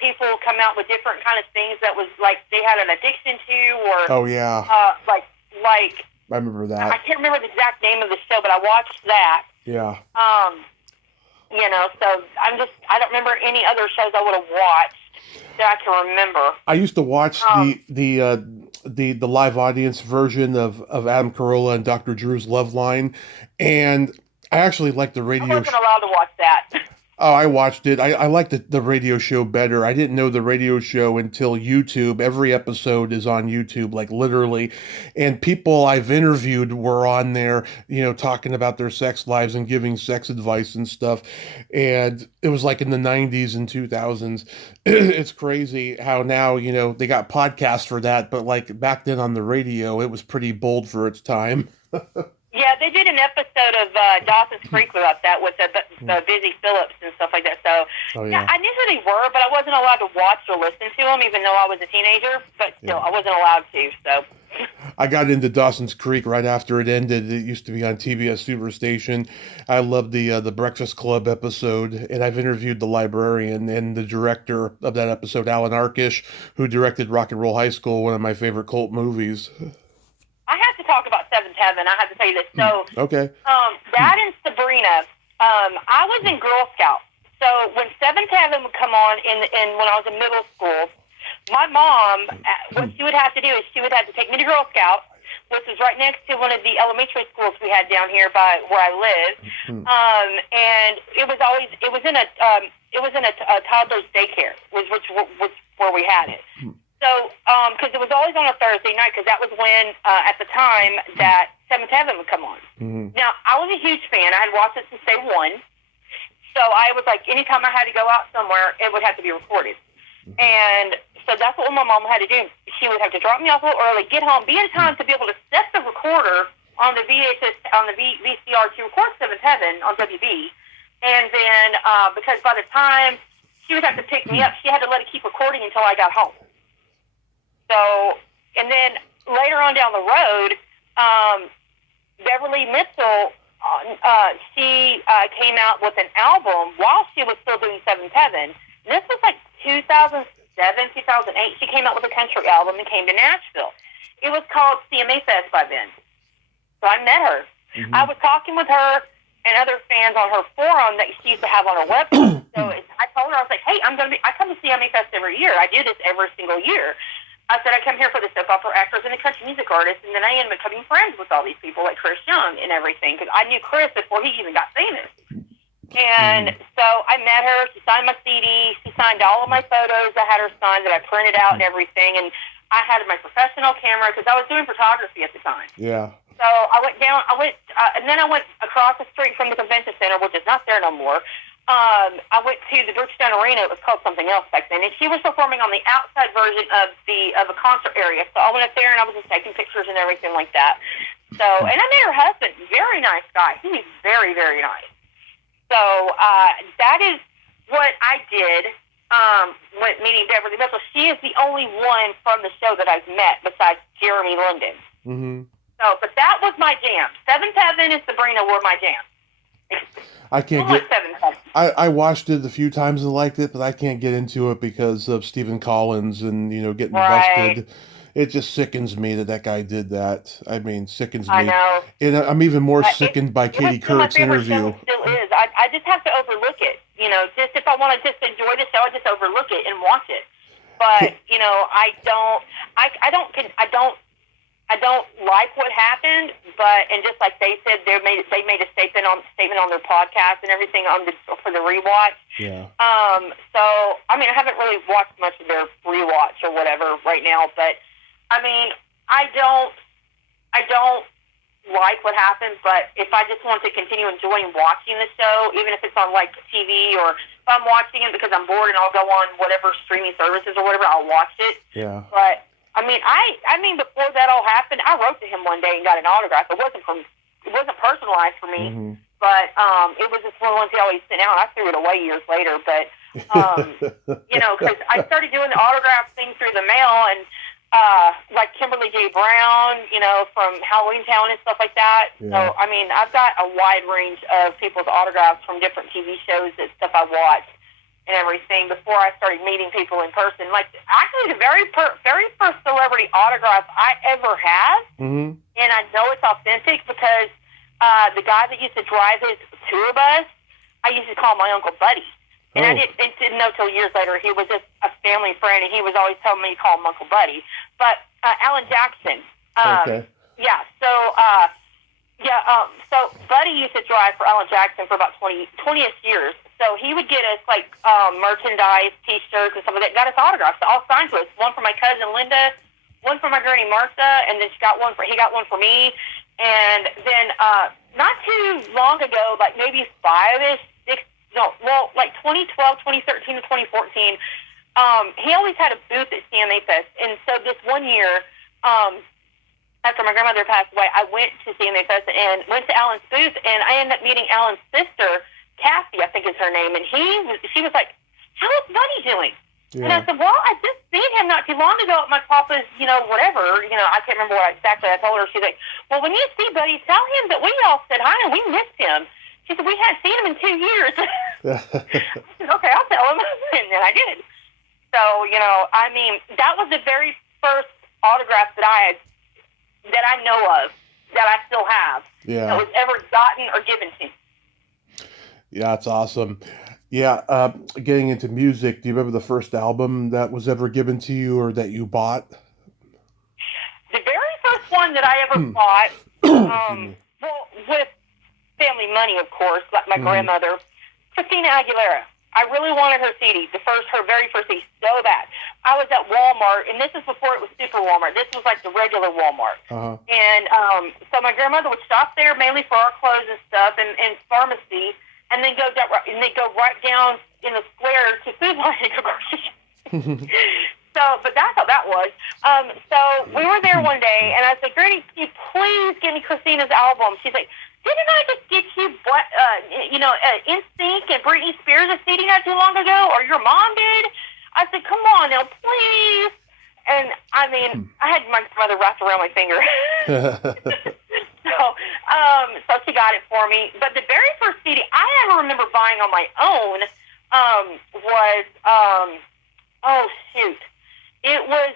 people come out with different kind of things that was like they had an addiction to, or like I remember that. I can't remember the exact name of the show, but I watched that. Yeah. So I don't remember any other shows I would have watched that I can remember. I used to watch the live audience version of Adam Carolla and Dr. Drew's Love Line, and I actually liked the radio. I wasn't allowed to watch that. Oh, I watched it. I liked the radio show better. I didn't know the radio show until YouTube. Every episode is on YouTube, like literally. And people I've interviewed were on there, talking about their sex lives and giving sex advice and stuff. And it was like in the 90s and 2000s. It's crazy how now, they got podcasts for that. But like back then on the radio, it was pretty bold for its time. Yeah, they did an episode of Dawson's Creek about that with the Busy Phillips and stuff like that. So, I knew who they were, but I wasn't allowed to watch or listen to them, even though I was a teenager. But still, I wasn't allowed to. So, I got into Dawson's Creek right after it ended. It used to be on TBS Superstation. I loved the Breakfast Club episode, and I've interviewed the librarian and the director of that episode, Alan Arkish, who directed Rock and Roll High School, one of my favorite cult movies. I have to talk about Seventh Heaven. I have to tell you this. So, okay. that and Sabrina, I was in Girl Scouts. So when Seventh Heaven would come on in when I was in middle school, my mom, what she would have to do is she would have to take me to Girl Scouts, which was right next to one of the elementary schools we had down here by where I live. And it was in a toddler's daycare, which where we had it. So, because it was always on a Thursday night, because that was when, at the time, that Seventh Heaven would come on. Now, I was a huge fan. I had watched it since day one. So I was like, anytime I had to go out somewhere, it would have to be recorded. And so that's what my mom had to do. She would have to drop me off a little early, get home, be in time to be able to set the recorder on the VCR to record Seventh Heaven on WB. And then, because by the time she would have to pick me up, she had to let it keep recording until I got home. So, and then later on down the road, Beverly Mitchell, she came out with an album while she was still doing Seventh Heaven. And this was like 2007, 2008. She came out with a country album and came to Nashville. It was called CMA Fest by then. So I met her. I was talking with her and other fans on her forum that she used to have on her website. So I told her, I was like, hey, I come to CMA Fest every year. I do this every single year. I said, I come here for the soap opera actors and the country music artists, and then I ended up becoming friends with all these people like Chris Young and everything, because I knew Chris before he even got famous. And so I met her. She signed my CD. She signed all of my photos. I had her signed that I printed out and everything. And I had my professional camera because I was doing photography at the time. Yeah. So I went down. And then I went across the street from the convention center, which is not there no more. I went to the Bridgestone Arena. It was called something else back then, and she was performing on the outside version of a concert area. So I went up there and I was just taking pictures and everything like that. So, and I met her husband, very nice guy. He's very, very nice. So that is what I did when meeting Beverly Mitchell. She is the only one from the show that I've met besides Jeremy London. So, but that was my jam. Seventh Heaven and Sabrina were my jam. I can't get. I watched it a few times and liked it, but I can't get into it because of Stephen Collins and getting busted. It just sickens me that guy did that. I mean, sickens me. I know. And I'm even more sickened by Katie Couric's interview. It still is. I just have to overlook it. Just if I want to just enjoy the show, I just overlook it and watch it. But I don't like what happened, and just like they said, they made a statement on their podcast and everything for the rewatch. Yeah. So I mean, I haven't really watched much of their rewatch or whatever right now, but I mean, I don't like what happened. But if I just want to continue enjoying watching the show, even if it's on like TV, or if I'm watching it because I'm bored and I'll go on whatever streaming services or whatever, I'll watch it. Yeah. But I mean, before that all happened, I wrote to him one day and got an autograph. It wasn't personalized for me, but it was just one of the ones he always sent out. I threw it away years later, but because I started doing the autograph thing through the mail, and like Kimberly J. Brown, from Halloween Town and stuff like that. Yeah. So I mean, I've got a wide range of people's autographs from different TV shows and stuff I watched and everything before I started meeting people in person. Like, actually, the very first celebrity autograph I ever had, and I know it's authentic because the guy that used to drive his tour bus, I used to call my Uncle Buddy. And I didn't know till years later he was just a family friend, and he was always telling me to call him Uncle Buddy. But Alan Jackson. Okay. Yeah, so Buddy used to drive for Alan Jackson for about 20-ish years. So he would get us, like, merchandise, T-shirts, and stuff like that. Got us autographs, all signed to us. One for my cousin Linda, one for my granny Martha, and then he got one for me. And then not too long ago, like maybe 2012, 2013 to 2014, he always had a booth at CMA Fest. And so this one year, after my grandmother passed away, I went to CMA Fest and went to Alan's booth, and I ended up meeting Alan's sister, Kathy, I think is her name, and she was like, "How is Buddy doing?" Yeah. And I said, "Well, I just seen him not too long ago at my papa's, whatever, I can't remember what exactly I told her." She's like, "Well, when you see Buddy, tell him that we all said hi and we missed him." She said, "We hadn't seen him in 2 years." I said, "Okay, I'll tell him," and then I did. So, that was the very first autograph that I know of that I still have that was ever gotten or given to me. Yeah, it's awesome. Yeah, getting into music, do you remember the first album that was ever given to you or that you bought? The very first one that I ever bought, well, with family money, of course, like my grandmother, Christina Aguilera. I really wanted her CD, her very first CD, so bad. I was at Walmart, and this is before it was Super Walmart. This was like the regular Walmart. And so my grandmother would stop there mainly for our clothes and stuff, and pharmacy, and then go right down in the square to Food Line and go grocery shopping. But that's how that was. So we were there one day, and I said, Granny, can you please give me Christina's album? She's like, didn't I just get you, NSYNC and Britney Spears a CD not too long ago, or your mom did? I said, come on now, please. And I mean, I had my mother wrapped around my finger. So she got it for me. But the very first CD I ever remember buying on my own was, it was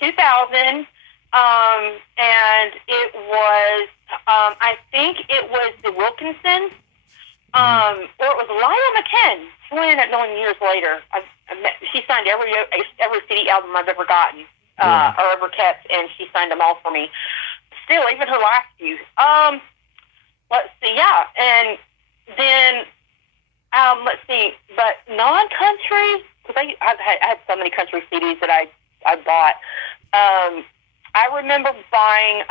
2000, and it was, I think it was the Wilkinsons, or it was Lila McKen. She ended up knowing years later. She signed every CD album I've ever gotten or ever kept, and she signed them all for me. Still, even her last few. Let's see, yeah, and then let's see, but non-country, because I had so many country CDs that I bought. I remember buying.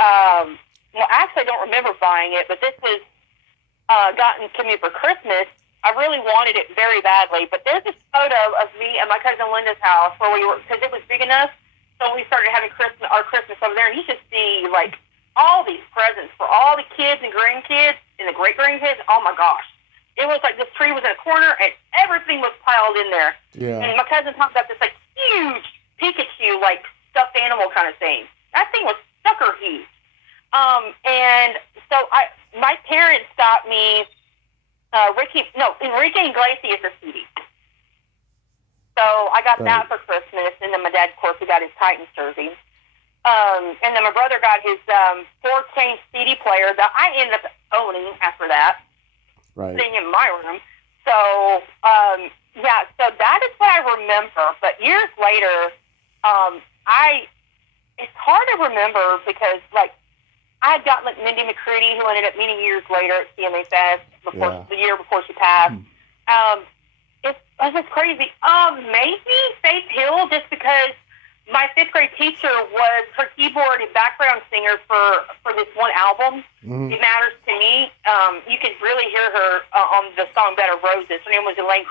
Well, actually, I don't remember buying it, but this was gotten to me for Christmas. I really wanted it very badly, but there's this photo of me at my cousin Linda's house where we were, because it was big enough, so we started having our Christmas over there, and you should see, like, all these presents for all the kids and grandkids and the great-grandkids. Oh, my gosh. It was like this tree was in a corner, and everything was piled in there. Yeah. And my cousin talked about this, like, huge Pikachu, like, stuffed animal kind of thing. That thing was sucker huge. And so my parents got me Enrique Iglesias' CD. So I got that for Christmas, and then my dad, of course, he got his Titans jersey. And then my brother got his 4-chain CD player that I ended up owning after that, sitting in my room. So, so that is what I remember. But years later, it's hard to remember because, like, I had gotten, like, Mindy McCready, who ended up meeting years later at CMA Fest, the year before she passed. It was just crazy. Maybe Faith Hill, just because my 5th grade teacher was her keyboard and background singer for this one album. It Matters to Me. You could really hear her on the song Bed of Roses. Her name was Elaine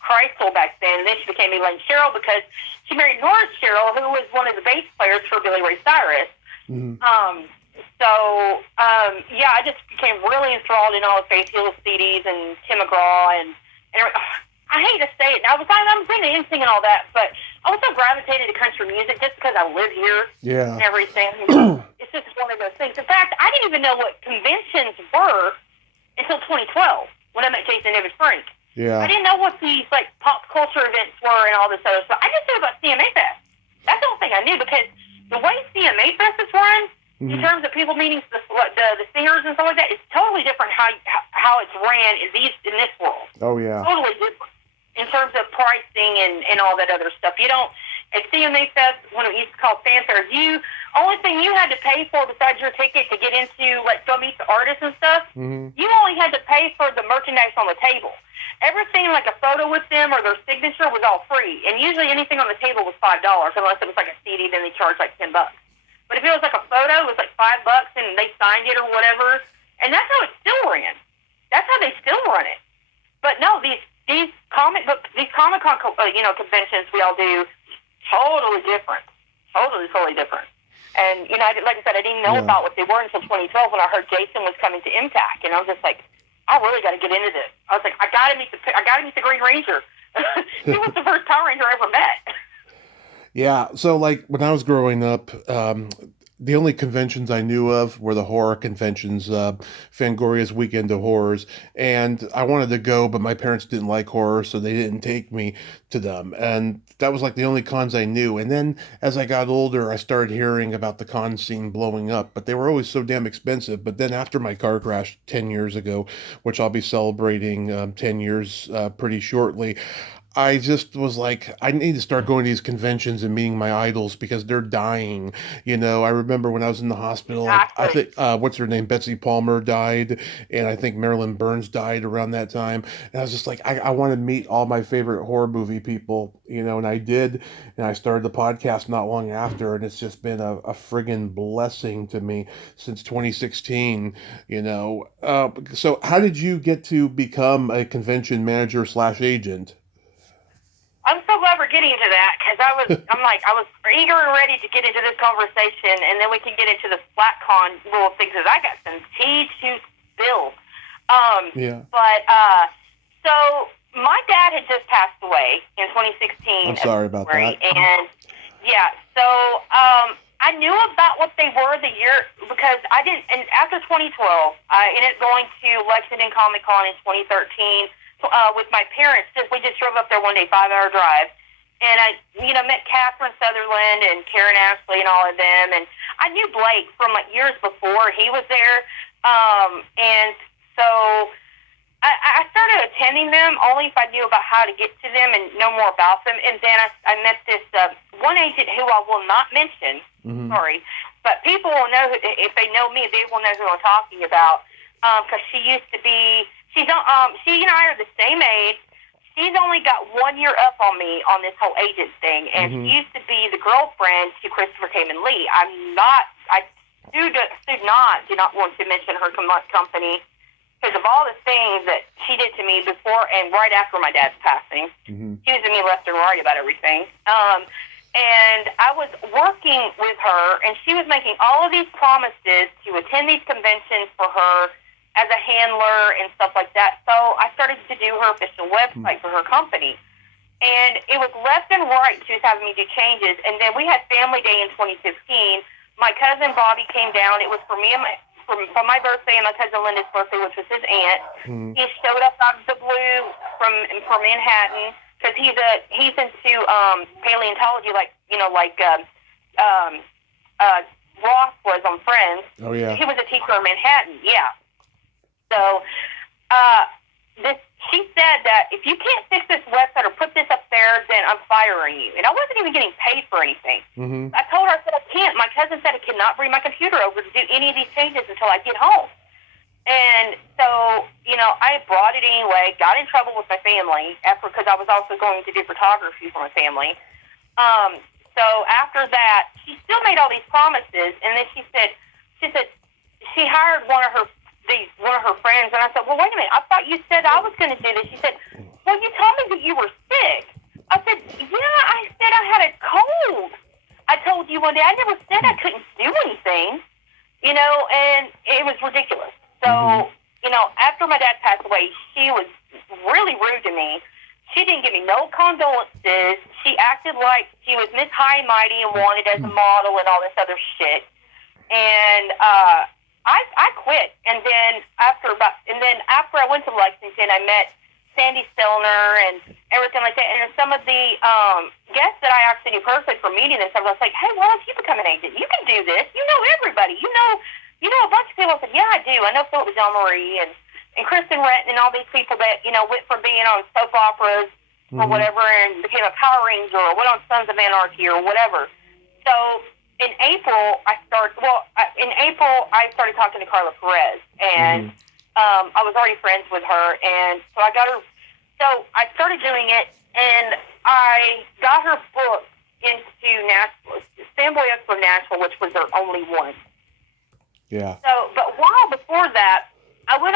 Kreisel back then, and then she became Elaine Sherrill because she married Norris Sherrill, who was one of the bass players for Billy Ray Cyrus. I just became really enthralled in all of Faith Hill's CDs and Tim McGraw and I hate to say it. I'm into NSYNC and all that, but I also gravitated to country music just because I live here and everything. It's just one of those things. In fact, I didn't even know what conventions were until 2012 when I met Jason David Frank. I didn't know what these, like, pop culture events were and all this other stuff. I just knew about CMA Fest. That's the only thing I knew, because the way CMA Fest is run, in terms of people meeting the singers and stuff like that, it's totally different how it's ran in this world. Oh, yeah. Totally different in terms of pricing and all that other stuff. You don't, at CMA Fest, when it used to call fanfare, only thing you had to pay for besides your ticket to get into, like, go meet the artists and stuff, you only had to pay for the merchandise on the table. Everything, like a photo with them or their signature, was all free. And usually anything on the table was $5, unless it was like a CD, then they charged like $10. But if it was like a photo, it was like $5 and they signed it or whatever. And that's how it still ran. That's how they still run it. But no, these Comic-Con conventions we all do, totally different. Totally different. And, like I said, I didn't know about what they were until 2012 when I heard Jason was coming to MTAC. And I was just like, I really got to get into this. I was like, I got to meet the Green Ranger. He was the first Power Ranger I ever met. Yeah, so, like, when I was growing up, The only conventions I knew of were the horror conventions, Fangoria's Weekend of Horrors, and I wanted to go, but my parents didn't like horror, so they didn't take me to them. And that was like the only cons I knew. And then as I got older, I started hearing about the con scene blowing up, but they were always so damn expensive. But then after my car crash 10 years ago, which I'll be celebrating 10 years pretty shortly, I just was like, I need to start going to these conventions and meeting my idols because they're dying. I remember when I was in the hospital, I Exactly. think, what's her name? Betsy Palmer died, and I think Marilyn Burns died around that time. And I was just like, I want to meet all my favorite horror movie people, and I did. And I started the podcast not long after, and it's just been a friggin' blessing to me since 2016. So how did you get to become a convention manager slash agent? I'm so glad we're getting into that because I was eager and ready to get into this conversation, and then we can get into the SplatCon little things because I got some tea to spill. Yeah. But so my dad had just passed away in 2016. I'm sorry about that. And yeah, so I knew about what they were the year because I didn't. And after 2012, I ended up going to Lexington Comic Con in 2013. With my parents, we just drove up there one day, 5-hour drive, and I, met Catherine Sutherland and Karen Ashley and all of them, and I knew Blake from years before he was there, and so I started attending them only if I knew about how to get to them and know more about them, and then I met this one agent who I will not mention, sorry, but people will know, if they know me, they will know who I'm talking about, because she used to be. She and I are the same age. She's only got 1 year up on me on this whole agent thing, and she used to be the girlfriend to Christopher Kamen Lee. I do not want to mention her company because of all the things that she did to me before and right after my dad's passing. She was to me left and right about everything. And I was working with her, and she was making all of these promises to attend these conventions for her as a handler and stuff like that. So I started to do her official website for her company. And it was left and right she was having me do changes. And then we had Family Day in 2015. My cousin Bobby came down. It was for me and for my birthday and my cousin Linda's birthday, which was his aunt. He showed up out of the blue from Manhattan because he's into paleontology, Ross was on Friends. Oh yeah. He was a teacher in Manhattan. Yeah. So, she said that if you can't fix this website or put this up there, then I'm firing you. And I wasn't even getting paid for anything. I told her, I said, I can't. My cousin said I cannot bring my computer over to do any of these changes until I get home. And so, I brought it anyway, got in trouble with my family because I was also going to do photography for my family. So after that, she still made all these promises. And then she said she hired one of her friends, and I said, well, wait a minute, I thought you said I was going to do this. She said, well, you told me that you were sick. I said, yeah, I said I had a cold. I told you one day, I never said I couldn't do anything, and it was ridiculous. So, after my dad passed away, she was really rude to me. She didn't give me no condolences. She acted like she was Miss High and Mighty and wanted as a model and all this other shit. And, I quit, and then after I went to Lexington, I met Sandy Stelner and everything like that, and some of the guests that I actually knew personally from meeting and stuff. I was like, hey, why don't you become an agent? You can do this. You know everybody. You know a bunch of people. I said, yeah, I do. I know Philip Jean Marie and Kristen Renton and all these people that went from being on soap operas or whatever and became a Power Ranger or went on Sons of Anarchy or whatever. So. In April, I started talking to Carla Perez, and I was already friends with her, and so I got her. So I started doing it, and I got her booked into Nashville, Fanboy Expo Nashville, which was their only one. Yeah. So, but while before that, I went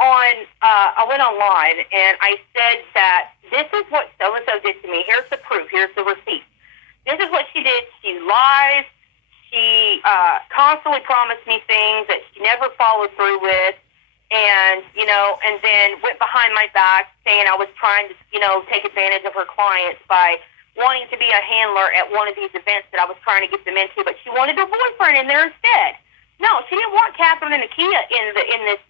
online, and I said that this is what so and so did to me. Here's the proof. Here's the receipt. This is what she did. She lies. She constantly promised me things that she never followed through with, and then went behind my back saying I was trying to, take advantage of her clients by wanting to be a handler at one of these events that I was trying to get them into, but she wanted her boyfriend in there instead. No, she didn't want Catherine and Nakia in this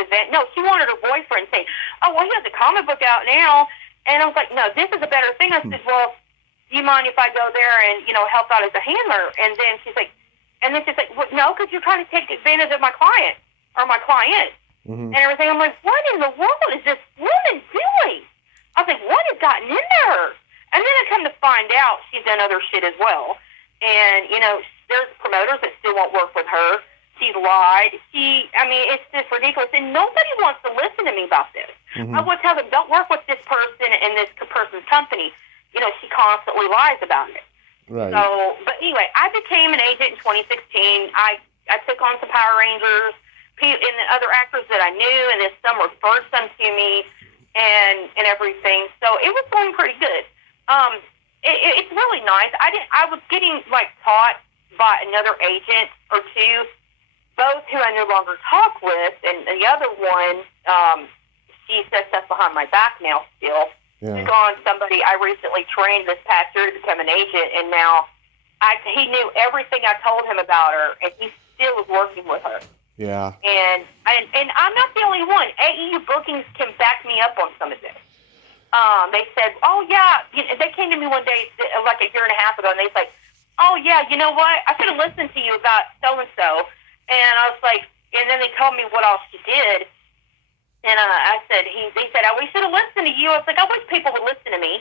event. No, she wanted her boyfriend, saying, "Oh, well, he has a comic book out now." And I was like, "No, this is a better thing." I said, "Well, do you mind if I go there and help out as a handler?" And then she's like, well, "No, because you're trying to take advantage of my client or my client and everything." I'm like, "What in the world is this woman doing?" I was like, "What has gotten in there?" And then I come to find out she's done other shit as well. And, there's promoters that still won't work with her. She's lied. It's just ridiculous. And nobody wants to listen to me about this. I would tell them, don't work with this person and this person's company. She constantly lies about it. Right. So, but anyway, I became an agent in 2016. I took on some Power Rangers and the other actors that I knew, and then some referred some to me and everything. So it was going pretty good. It's really nice. I was getting taught by another agent or two, both who I no longer talk with, and the other one, she says stuff behind my back now still. Yeah. Took on somebody I recently trained this past year to become an agent, and now he knew everything I told him about her, and he still is working with her. Yeah. And I'm not the only one. AEU bookings can back me up on some of this. They said, "Oh yeah," they came to me one day, like a year and a half ago, and they was like, "Oh yeah, you know what? I should have listened to you about so and so." And I was like, and then they told me what all she did, and I said, they said, "Oh, we should have listened to you." I was like, "I wish people would listen to me."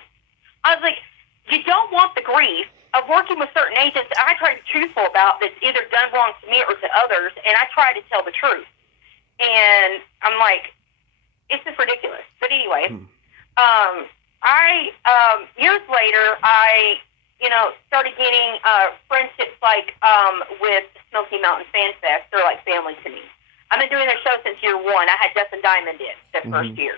I was like, "You don't want the grief of working with certain agents I try to be truthful about that's either done wrong to me or to others, and I try to tell the truth." And I'm like, it's just ridiculous. But anyway. Years later, I started getting friendships with Smoky Mountain Fan Fest. They're like family to me. I've been doing their show since year one. I had Justin Diamond in the first year.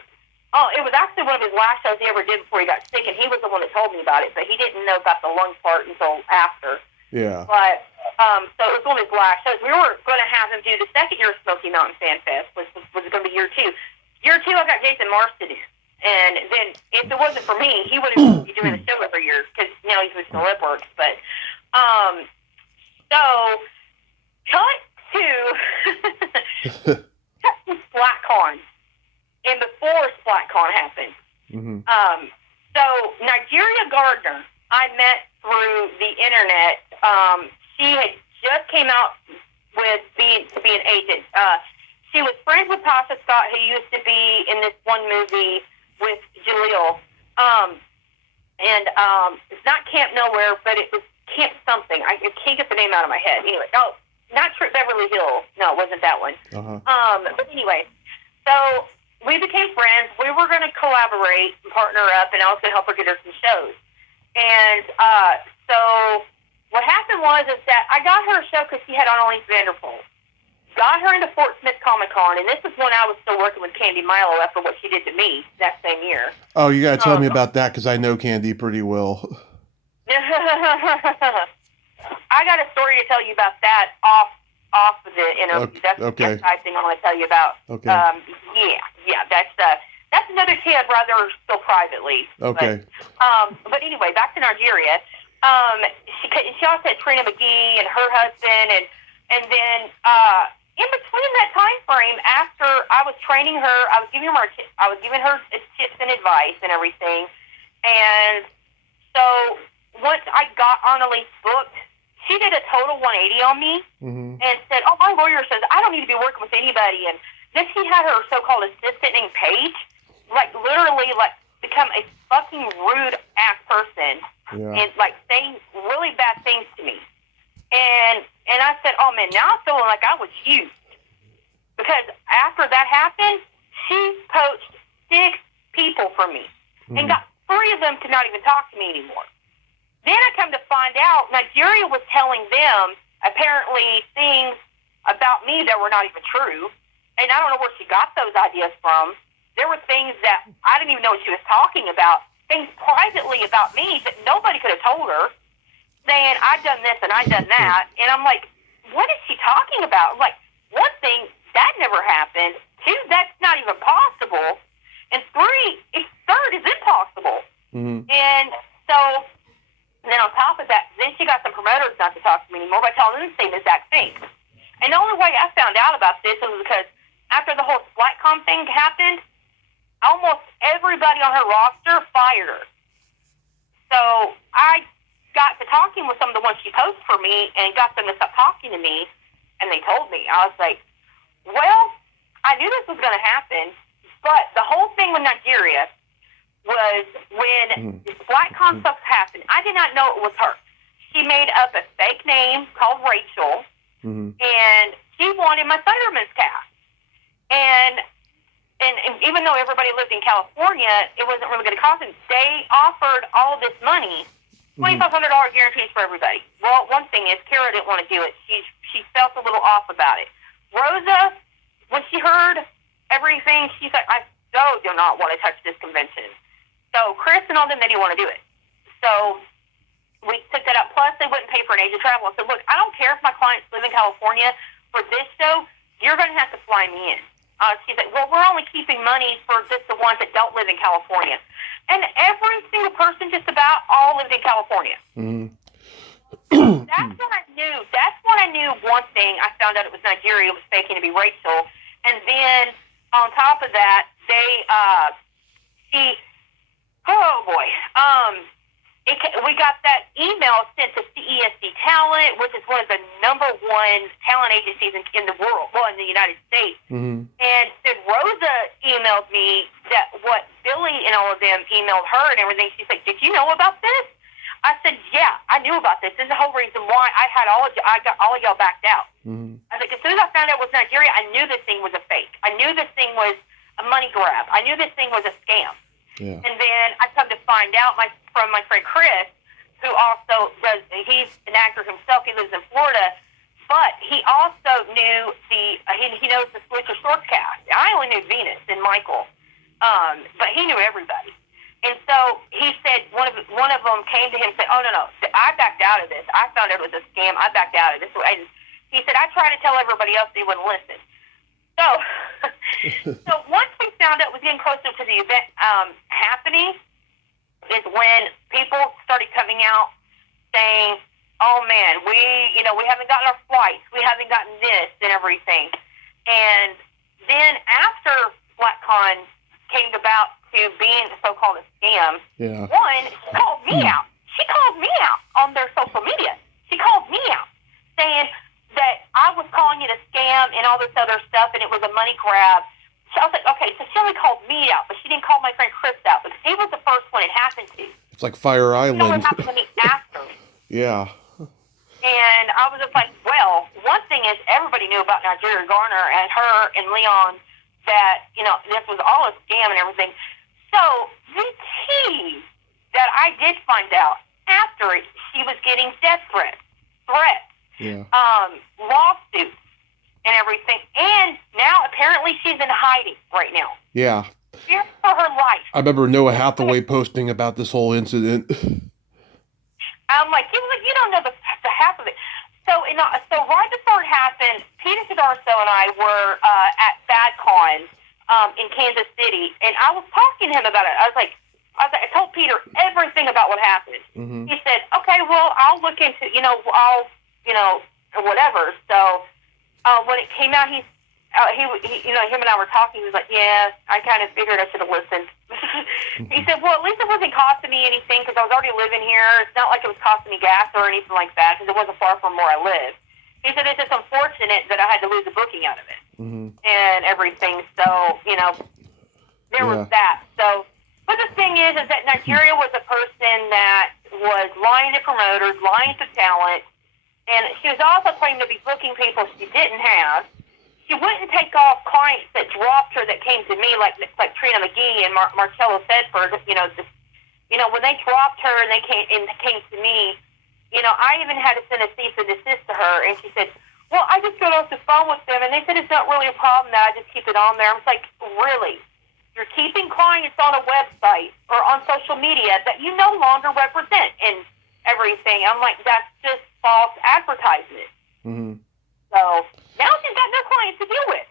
Oh, it was actually one of his last shows he ever did before he got sick, and he was the one that told me about it, but he didn't know about the lung part until after. Yeah. But, so it was one of his last shows. We were going to have him do the second year of Smoky Mountain Fan Fest, which was going to be year two. Year two, I got Jason Marston in. And then, if it wasn't for me, he would have been doing the show every year because he's with the lip works. But so cut to SplatCon, and before SplatCon happened. So Nigeria Gardner, I met through the internet. She had just came out with to be an agent. She was friends with Tasha Scott, who used to be in this one movie with Jaleel, it's not Camp Nowhere, but it was Camp something. I can't get the name out of my head. Anyway, not Trip Beverly Hills. No, it wasn't that one. But anyway, so we became friends. We were going to collaborate and partner up, and also help her get her some shows. And so what happened was that I got her a show because she had Annalise Vanderpool. Got her into Fort Smith Comic-Con, and this is when I was still working with Candy Milo after what she did to me that same year. Oh, you got to tell me about that because I know Candy pretty well. I got a story to tell you about that off of the interview. That's the next thing I want to tell you about. Okay. That's another kid, rather still privately. Okay. But anyway, back to Nigeria. She also had Trina McGee and her husband, and then in between that time frame, after I was training her, I was giving her tips and advice and everything. And so once I got Annalise booked, she did a total 180 on me and said, "Oh, my lawyer says I don't need to be working with anybody." And then she had her so-called assistant named Paige, literally become a fucking rude ass person and saying really bad things to me. And I said, "Oh man, now I'm feeling like I was used." Because after that happened, she poached 6 people from me and got 3 of them to not even talk to me anymore. Then I come to find out Nigeria was telling them apparently things about me that were not even true. And I don't know where she got those ideas from. There were things that I didn't even know what she was talking about, things privately about me that nobody could have told her, saying I'd done this and I'd done that. And I'm like, what is she talking about? Like, one thing, that never happened. 2, that's not even possible. And 3, third is impossible. And so So then on top of that, then she got some promoters not to talk to me anymore by telling them the same exact thing. And the only way I found out about this was because after the whole SplatCon thing happened, almost everybody on her roster fired her. So I got to talking with some of the ones she posted for me and got them to stop talking to me, and they told me. I was like, well, I knew this was going to happen, but the whole thing with Nigeria was when the SplatCon stuff happened, I did not know it was her. She made up a fake name called Rachel, and she wanted my Thunderman's cast. And even though everybody lived in California, it wasn't really going to cost them. They offered all this money, $2,500 guarantees for everybody. Well, one thing is, Kara didn't want to do it. She felt a little off about it. Rosa, when she heard everything, she's like, I so do not want to touch this convention. So Chris and all them, they didn't want to do it. So we took that up. Plus, they wouldn't pay for an agent travel. I said, look, I don't care if my clients live in California. For this show, you're going to have to fly me in. She's like, well, we're only keeping money for just the ones that don't live in California. And every single person just about all lived in California. That's when I knew. That's when I knew one thing. I found out it was Nigeria. It was faking to be Rachel. And then on top of that, we got that email sent to CESD Talent, which is one of the #1 talent agencies in the world, well, in the United States. And then Rosa emailed me that what Billy and all of them emailed her and everything. She's like, did you know about this? I said, yeah, I knew about this. This is the whole reason why I got all of y'all backed out. I was like, as soon as I found out it was Nigeria, I knew this thing was a fake. I knew this thing was a money grab. I knew this thing was a scam. And then I come to find out from my friend Chris, who also he's an actor himself. He lives in Florida, but he also knew he knows the Switcher Shorts cast. I only knew Venus and Michael, but he knew everybody. And so he said one of them came to him and said, oh, no, I backed out of this. I found out it was a scam. I backed out of this. And he said, I tried to tell everybody else, they wouldn't listen. So once we found out it was getting closer to the event happening is when people started coming out saying, oh, man, we haven't gotten our flights. We haven't gotten this and everything. And then after SplatCon came about to being so-called a scam, one, she called me out. She called me out on their social media. She called me out saying that I was calling it a scam and all this other stuff, and it was a money grab. So I was like, okay, so she only called me out, but she didn't call my friend Chris out, because he was the first one it happened to. It's like Fire Island. You know what happened to me after. Yeah. And I was just like, well, one thing is everybody knew about Nigeria Garner and her and Leon that, this was all a scam and everything. So the key that I did find out after it, she was getting death threats, lawsuits, and everything. And now apparently she's in hiding right now. Yeah. Fear for her life. I remember Noah Hathaway posting about this whole incident. I'm like, you don't know the half of it. So right before it happened, Peter Sidarso and I were at FadCon in Kansas City, and I was talking to him about it. I told Peter everything about what happened. He said, okay, well, I'll look into, whatever. So when it came out, him and I were talking. He was like, yeah, I kind of figured I should have listened. He said, well, at least it wasn't costing me anything, because I was already living here. It's not like it was costing me gas or anything like that, because it wasn't far from where I live. He said, it's just unfortunate that I had to lose a booking out of it and everything. So, there was that. So, but the thing is that Nigeria was a person that was lying to promoters, lying to talent, and she was also claiming to be booking people she didn't have. She wouldn't take off clients that dropped her that came to me, like Trina McGee and Marcello Sedford. When they dropped her and they came to me, I even had to send a cease and desist to her, and she said, well, I just got off the phone with them, and they said it's not really a problem that I just keep it on there. I was like, really? You're keeping clients on a website or on social media that you no longer represent and everything. I'm like, that's just false advertisement. So now she's got no clients to deal with.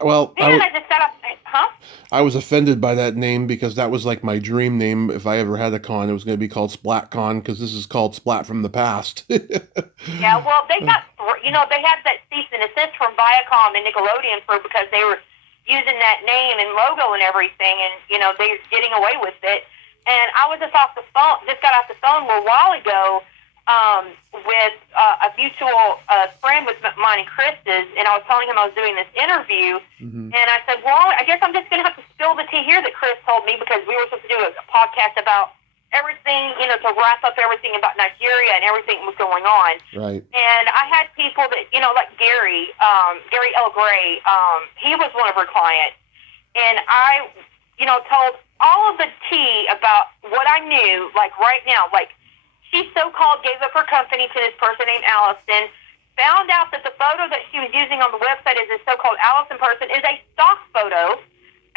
Well, Then I just got up, huh? I was offended by that name because that was like my dream name. If I ever had a con, it was going to be called SplatCon because this is called Splat from the past. Yeah, well, they got, they had that cease and desist from Viacom and Nickelodeon because they were using that name and logo and everything, and, they're getting away with it. And I was just got off the phone a little while ago with a mutual friend with mine and Chris's, and I was telling him I was doing this interview, and I said, well, I guess I'm just going to have to spill the tea here that Chris told me because we were supposed to do a podcast about everything, to wrap up everything about Nigeria and everything that was going on. Right. And I had people that, like Gary L. Gray, he was one of her clients, and I, told all of the tea about what I knew, like right now, like she so-called gave up her company to this person named Allison, found out that the photo that she was using on the website as this so-called Allison person is a stock photo,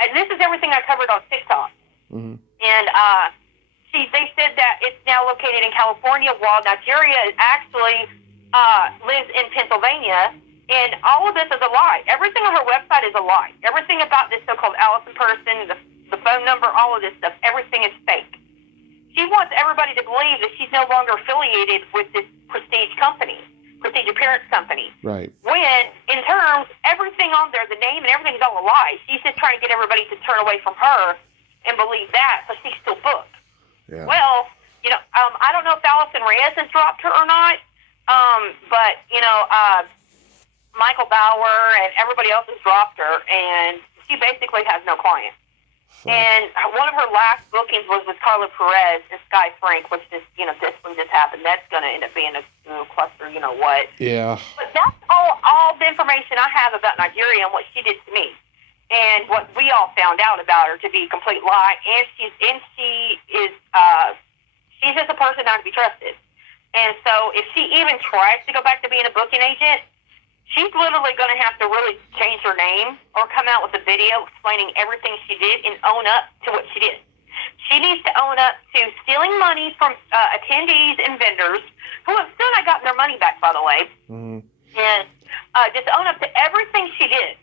and this is everything I covered on TikTok. And they said that it's now located in California, while Nigeria actually lives in Pennsylvania, and all of this is a lie. Everything on her website is a lie. Everything about this so-called Allison person, the phone number, all of this stuff, everything is fake. She wants everybody to believe that she's no longer affiliated with this prestige appearance company. Right. When, in terms, everything on there, the name and everything's all a lie. She's just trying to get everybody to turn away from her and believe that, but she's still booked. Yeah. Well, I don't know if Allison Reyes has dropped her or not, but, Michael Bauer and everybody else has dropped her, and she basically has no clients. And one of her last bookings was with Carla Perez and Sky Frank, which just, this one just happened. That's going to end up being a cluster, what. Yeah. But that's all the information I have about Nigeria and what she did to me. And what we all found out about her to be a complete lie. And she's just a person not to be trusted. And so if she even tries to go back to being a booking agent, she's literally going to have to really change her name or come out with a video explaining everything she did and own up to what she did. She needs to own up to stealing money from attendees and vendors who have still not gotten their money back, by the way. And just own up to everything she did.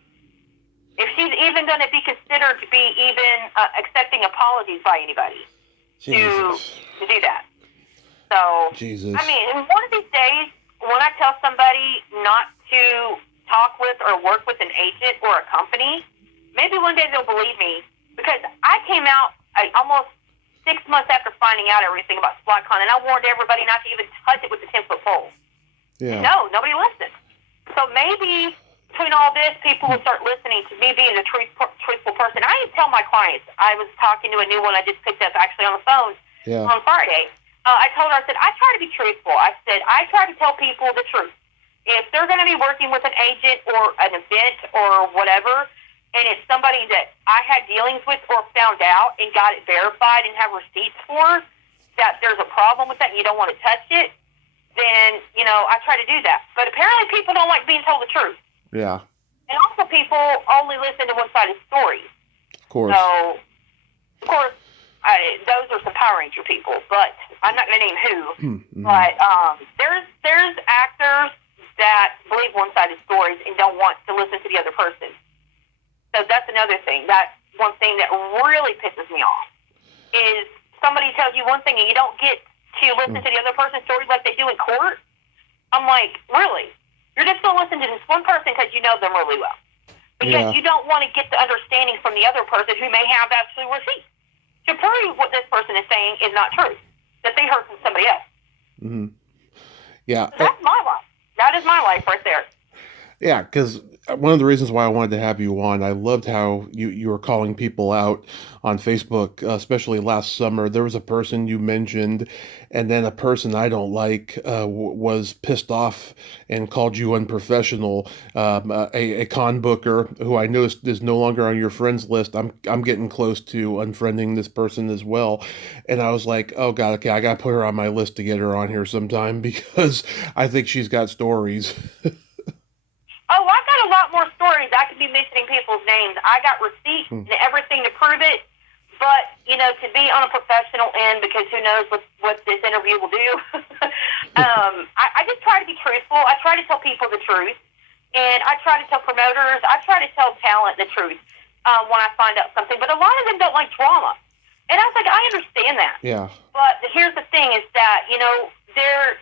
If she's even going to be considered to be even accepting apologies by anybody to do that. So, Jesus. I mean, one of these days, when I tell somebody not to talk with or work with an agent or a company, maybe one day they'll believe me. Because I came out almost 6 months after finding out everything about SplatCon, and I warned everybody not to even touch it with a 10-foot pole. Yeah. No, nobody listened. So maybe between all this, people will start listening to me being a truthful person. I tell my clients, I was talking to a new one I just picked up actually on the phone on Friday. I told her, I said, I try to be truthful. I said, I try to tell people the truth. If they're going to be working with an agent or an event or whatever, and it's somebody that I had dealings with or found out and got it verified and have receipts for, that there's a problem with that and you don't want to touch it, then, I try to do that. But apparently people don't like being told the truth. Yeah. And also people only listen to one-sided stories. Of course. So, of course, those are some Power Ranger people, but I'm not going to name who. But there's actors that believe one-sided stories and don't want to listen to the other person. So that's another thing. That's one thing that really pisses me off is somebody tells you one thing and you don't get to listen to the other person's story like they do in court. I'm like, really? You're just going to listen to this one person because you know them really well. But yet you don't want to get the understanding from the other person who may have actually receipts to prove what this person is saying is not true, that they heard from somebody else. Yeah. That's my life. That is my life right there. Yeah, because one of the reasons why I wanted to have you on, I loved how you were calling people out on Facebook, especially last summer. There was a person you mentioned, and then a person I don't like was pissed off and called you unprofessional. A con booker who I noticed is no longer on your friends list. I'm getting close to unfriending this person as well, and I was like, oh God, okay, I got to put her on my list to get her on here sometime because I think she's got stories. Oh, I got a lot more stories. I could be mentioning people's names. I got receipts and everything to prove it. But, to be on a professional end, because who knows what this interview will do, I just try to be truthful. I try to tell people the truth. And I try to tell promoters, I try to tell talent the truth when I find out something. But a lot of them don't like drama. And I was like, I understand that. Yeah. But here's the thing is that, they're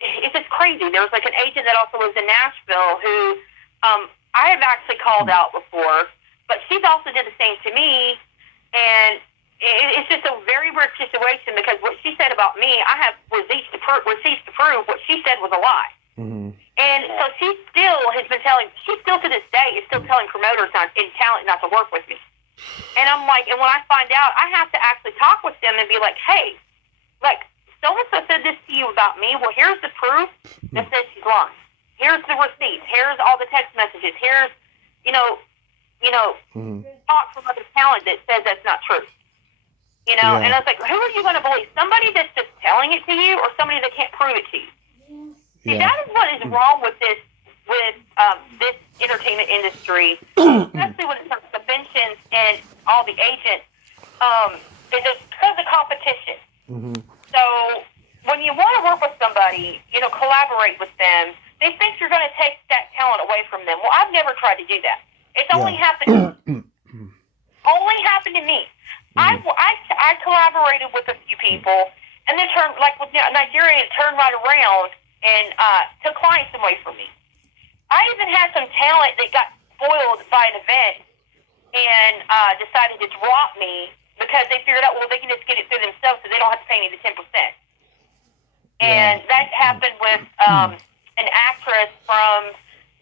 it's just crazy. There was like an agent that also lives in Nashville who I have actually called out before, but she's also did the same to me. And it's just a very weird situation because what she said about me, I have receipts to prove what she said was a lie. Mm-hmm. And so she still to this day is still telling promoters and talent not to work with me. And I'm like, and when I find out, I have to actually talk with them and be like, hey, like, so-and-so said this to you about me. Well, here's the proof that says she's lying. Here's the receipts. Here's all the text messages. Here's, talk from other talent that says that's not true. Yeah. And I was like, who are you going to believe? Somebody that's just telling it to you or somebody that can't prove it to you? See, that is what is wrong with this entertainment industry, especially when it comes to conventions and all the agents, is just because of competition. Mm-hmm. So when you want to work with somebody, collaborate with them, they think you're going to take that talent away from them. Well, I've never tried to do that. It's only happened to me. I collaborated with a few people, and then with Nigeria, it turned right around and took clients away from me. I even had some talent that got spoiled by an event and decided to drop me because they figured out, well, they can just get it through themselves so they don't have to pay me the 10%. And that happened with an actress from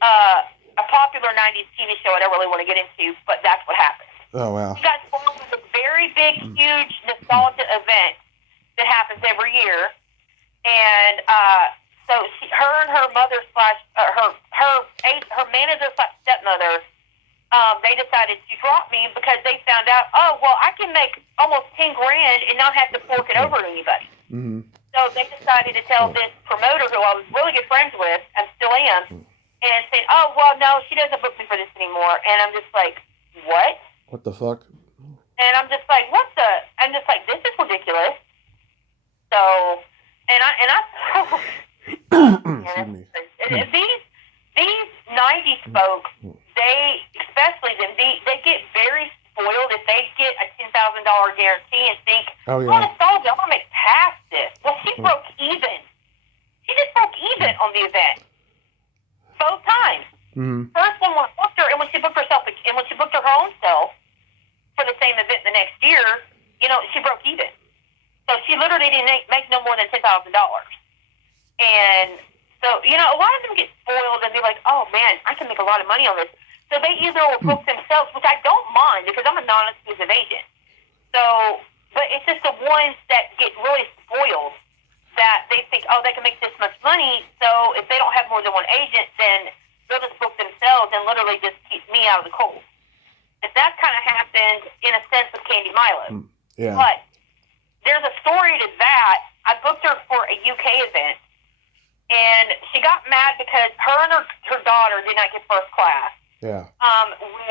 a popular 90s TV show I don't really want to get into, but that's what happened. Oh, wow. She got spoiled with a very big, huge nostalgia event that happens every year. And so her and her mother her manager / stepmother, they decided to drop me because they found out, oh, well, I can make almost $10,000 and not have to fork it over to anybody. Mm-hmm. So they decided to tell this promoter who I was really good friends with, and still am, and said, oh, well, no, she doesn't book me for this anymore. And I'm just like, what? What the fuck? And I'm just like, I'm just like, this is ridiculous. So, these 90s folks, they, especially them, they get very spoiled if they get a $10,000 guarantee and think, oh, nostalgia, I'm going to make past this. Well, she broke even. She just broke even on the event. Both times. Mm-hmm. First one was booked her, and when she booked her own self for the same event the next year, she broke even. So she literally didn't make no more than $10,000. And so, a lot of them get spoiled and be like, oh, man, I can make a lot of money on this. So they either will book themselves, which I don't mind because I'm a non-exclusive agent. So, but it's just the ones that get really spoiled that they think, oh, they can make this much money. So if they don't have more than one agent, then they'll just book themselves and literally just keep me out of the cold. And that kind of happened in a sense with Candy Milo. Yeah. But there's a story to that. I booked her for a UK event, and she got mad because her and her daughter did not get first class. Yeah.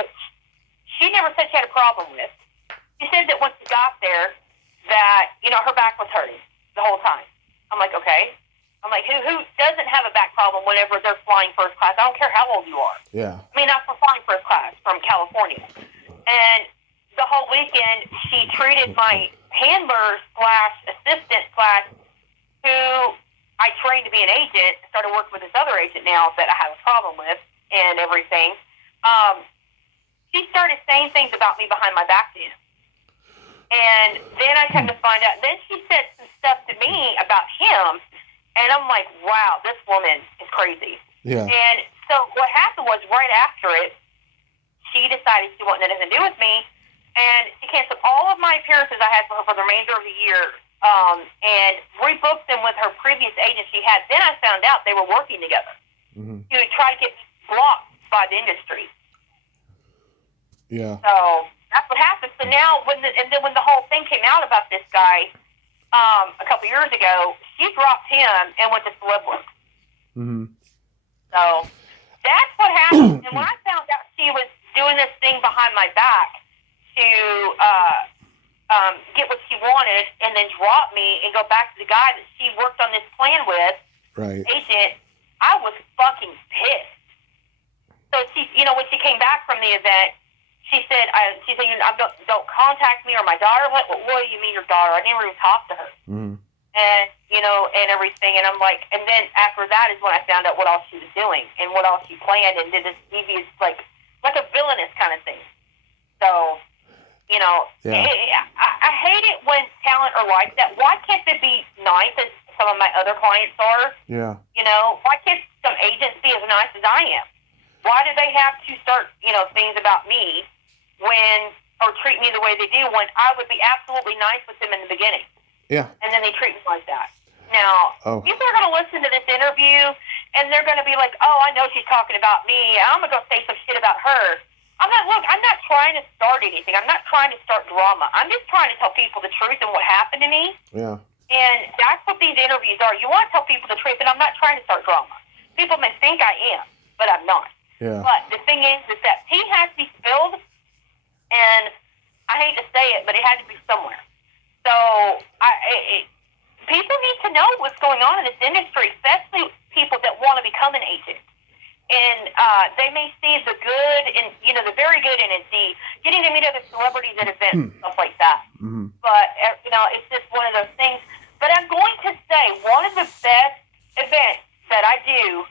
Which she never said she had a problem with. She said that once she got there, that her back was hurting the whole time. I'm like, okay. I'm like, who doesn't have a back problem whenever they're flying first class? I don't care how old you are. Yeah. I mean, not for flying first class from California. And the whole weekend, she treated my handler / assistant / who I trained to be an agent, started working with this other agent now that I have a problem with and everything. She started saying things about me behind my back then. And then I come to find out, then she said some stuff to me about him, and I'm like, wow, this woman is crazy. Yeah. And so what happened was right after it, she decided she wanted nothing to do with me, and she canceled all of my appearances I had for her for the remainder of the year, and rebooked them with her previous agent she had. Then I found out they were working together to try to get blocked by the industry. Yeah. So that's what happened. So now, when the whole thing came out about this guy a couple years ago, she dropped him and went to Celebworks. Mm-hmm. So that's what happened. And when I found out she was doing this thing behind my back to get what she wanted and then drop me and go back to the guy that she worked on this plan with, right, agent, I was fucking pissed. So she, when she came back from the event, she said, don't contact me or my daughter. What do you mean your daughter? I never even talked to her. Mm. And, and everything. And I'm like, and then after that is when I found out what all she was doing and what all she planned and did this devious, like a villainous kind of thing. So, Yeah. I hate it when talent are like that. Why can't they be nice as some of my other clients are? Yeah. Why can't some agents be as nice as I am? Why do they have to start, things about me or treat me the way they do when I would be absolutely nice with them in the beginning? Yeah. And then they treat me like that. Now, people are going to listen to this interview, and they're going to be like, oh, I know she's talking about me. I'm going to go say some shit about her. I'm not trying to start anything. I'm not trying to start drama. I'm just trying to tell people the truth and what happened to me. Yeah. And that's what these interviews are. You want to tell people the truth, and I'm not trying to start drama. People may think I am, but I'm not. Yeah. But the thing is that tea has to be spilled, and I hate to say it, but it had to be somewhere. So people need to know what's going on in this industry, especially people that want to become an agent. And they may see the good and, the very good in it, the getting to meet other celebrities at events, stuff like that. Mm-hmm. But, it's just one of those things. But I'm going to say one of the best events that I do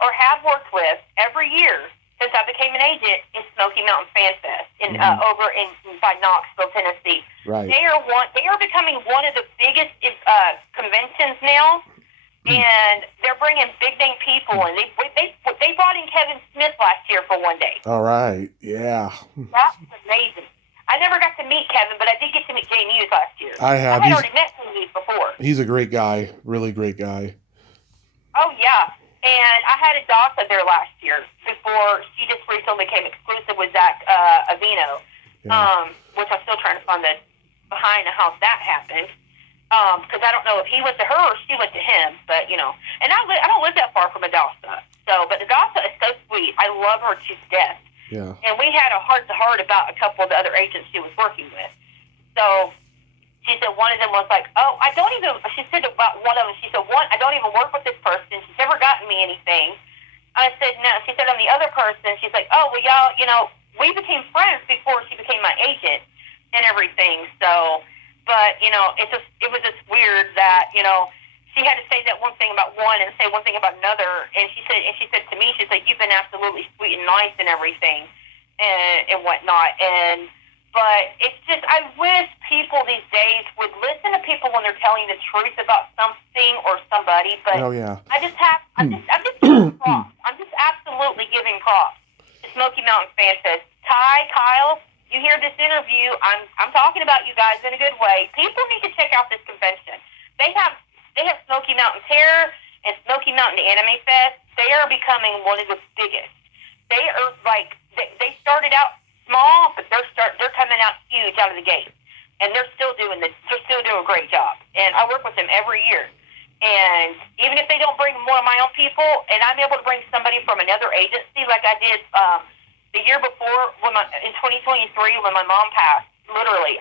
or have worked with every year since I became an agent is Smoky Mountain Fan Fest over by Knoxville, Tennessee. Right. They are becoming one of the biggest conventions now. And they're bringing big name people, and they brought in Kevin Smith last year for one day. All right, yeah. That was amazing. I never got to meet Kevin, but I did get to meet Jay Muse last year. I have. I had already met Jay Muse before. He's a great guy, really great guy. Oh yeah, and I had a Dasa there last year before she just recently became exclusive with Zach Avino, which I'm still trying to find the behind how that happened. Because I don't know if he went to her or she went to him, but and I don't live that far from Adasa. So, but Adasa is so sweet. I love her to death. Yeah. And we had a heart-to-heart about a couple of the other agents she was working with. So she said one of them was like, oh, she said about one of them, she said, I don't even work with this person. She's never gotten me anything. I said, no. She said on the other person, she's like, oh, well, y'all, we became friends before she became my agent and everything. So, but, it was just weird that, she had to say that one thing about one and say one thing about another. And she said to me, she's like, you've been absolutely sweet and nice and everything and whatnot. But it's just, I wish people these days would listen to people when they're telling the truth about something or somebody. But I'm just giving props. I'm just absolutely giving props to Smoky Mountain Fan Fest. Ty, Kyle, you hear this interview, I'm talking about you guys in a good way. People need to check out this convention. They have Smoky Mountain Terror and Smoky Mountain Anime Fest. They are becoming one of the biggest. They are they started out small, but they're coming out huge out of the gate, and they're still doing a great job. And I work with them every year. And even if they don't bring one of my own people, and I'm able to bring somebody from another agency, like I did the year before in 2023 when my mom passed. Literally,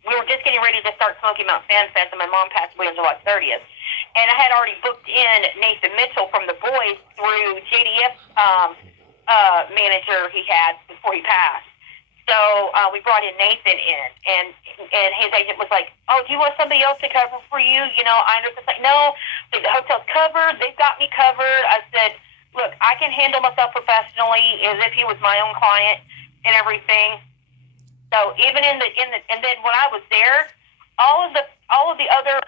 we were just getting ready to start Smoky Mountain Fan Fest, and my mom passed away on July 30th. And I had already booked in Nathan Mitchell from The Boys through JDF manager he had before he passed. So we brought in Nathan in, and his agent was like, oh, do you want somebody else to cover for you? I understand. Like, no, the hotel's covered. They've got me covered. I said, look, I can handle myself professionally as if he was my own client and everything. So even and then when I was there, all of the other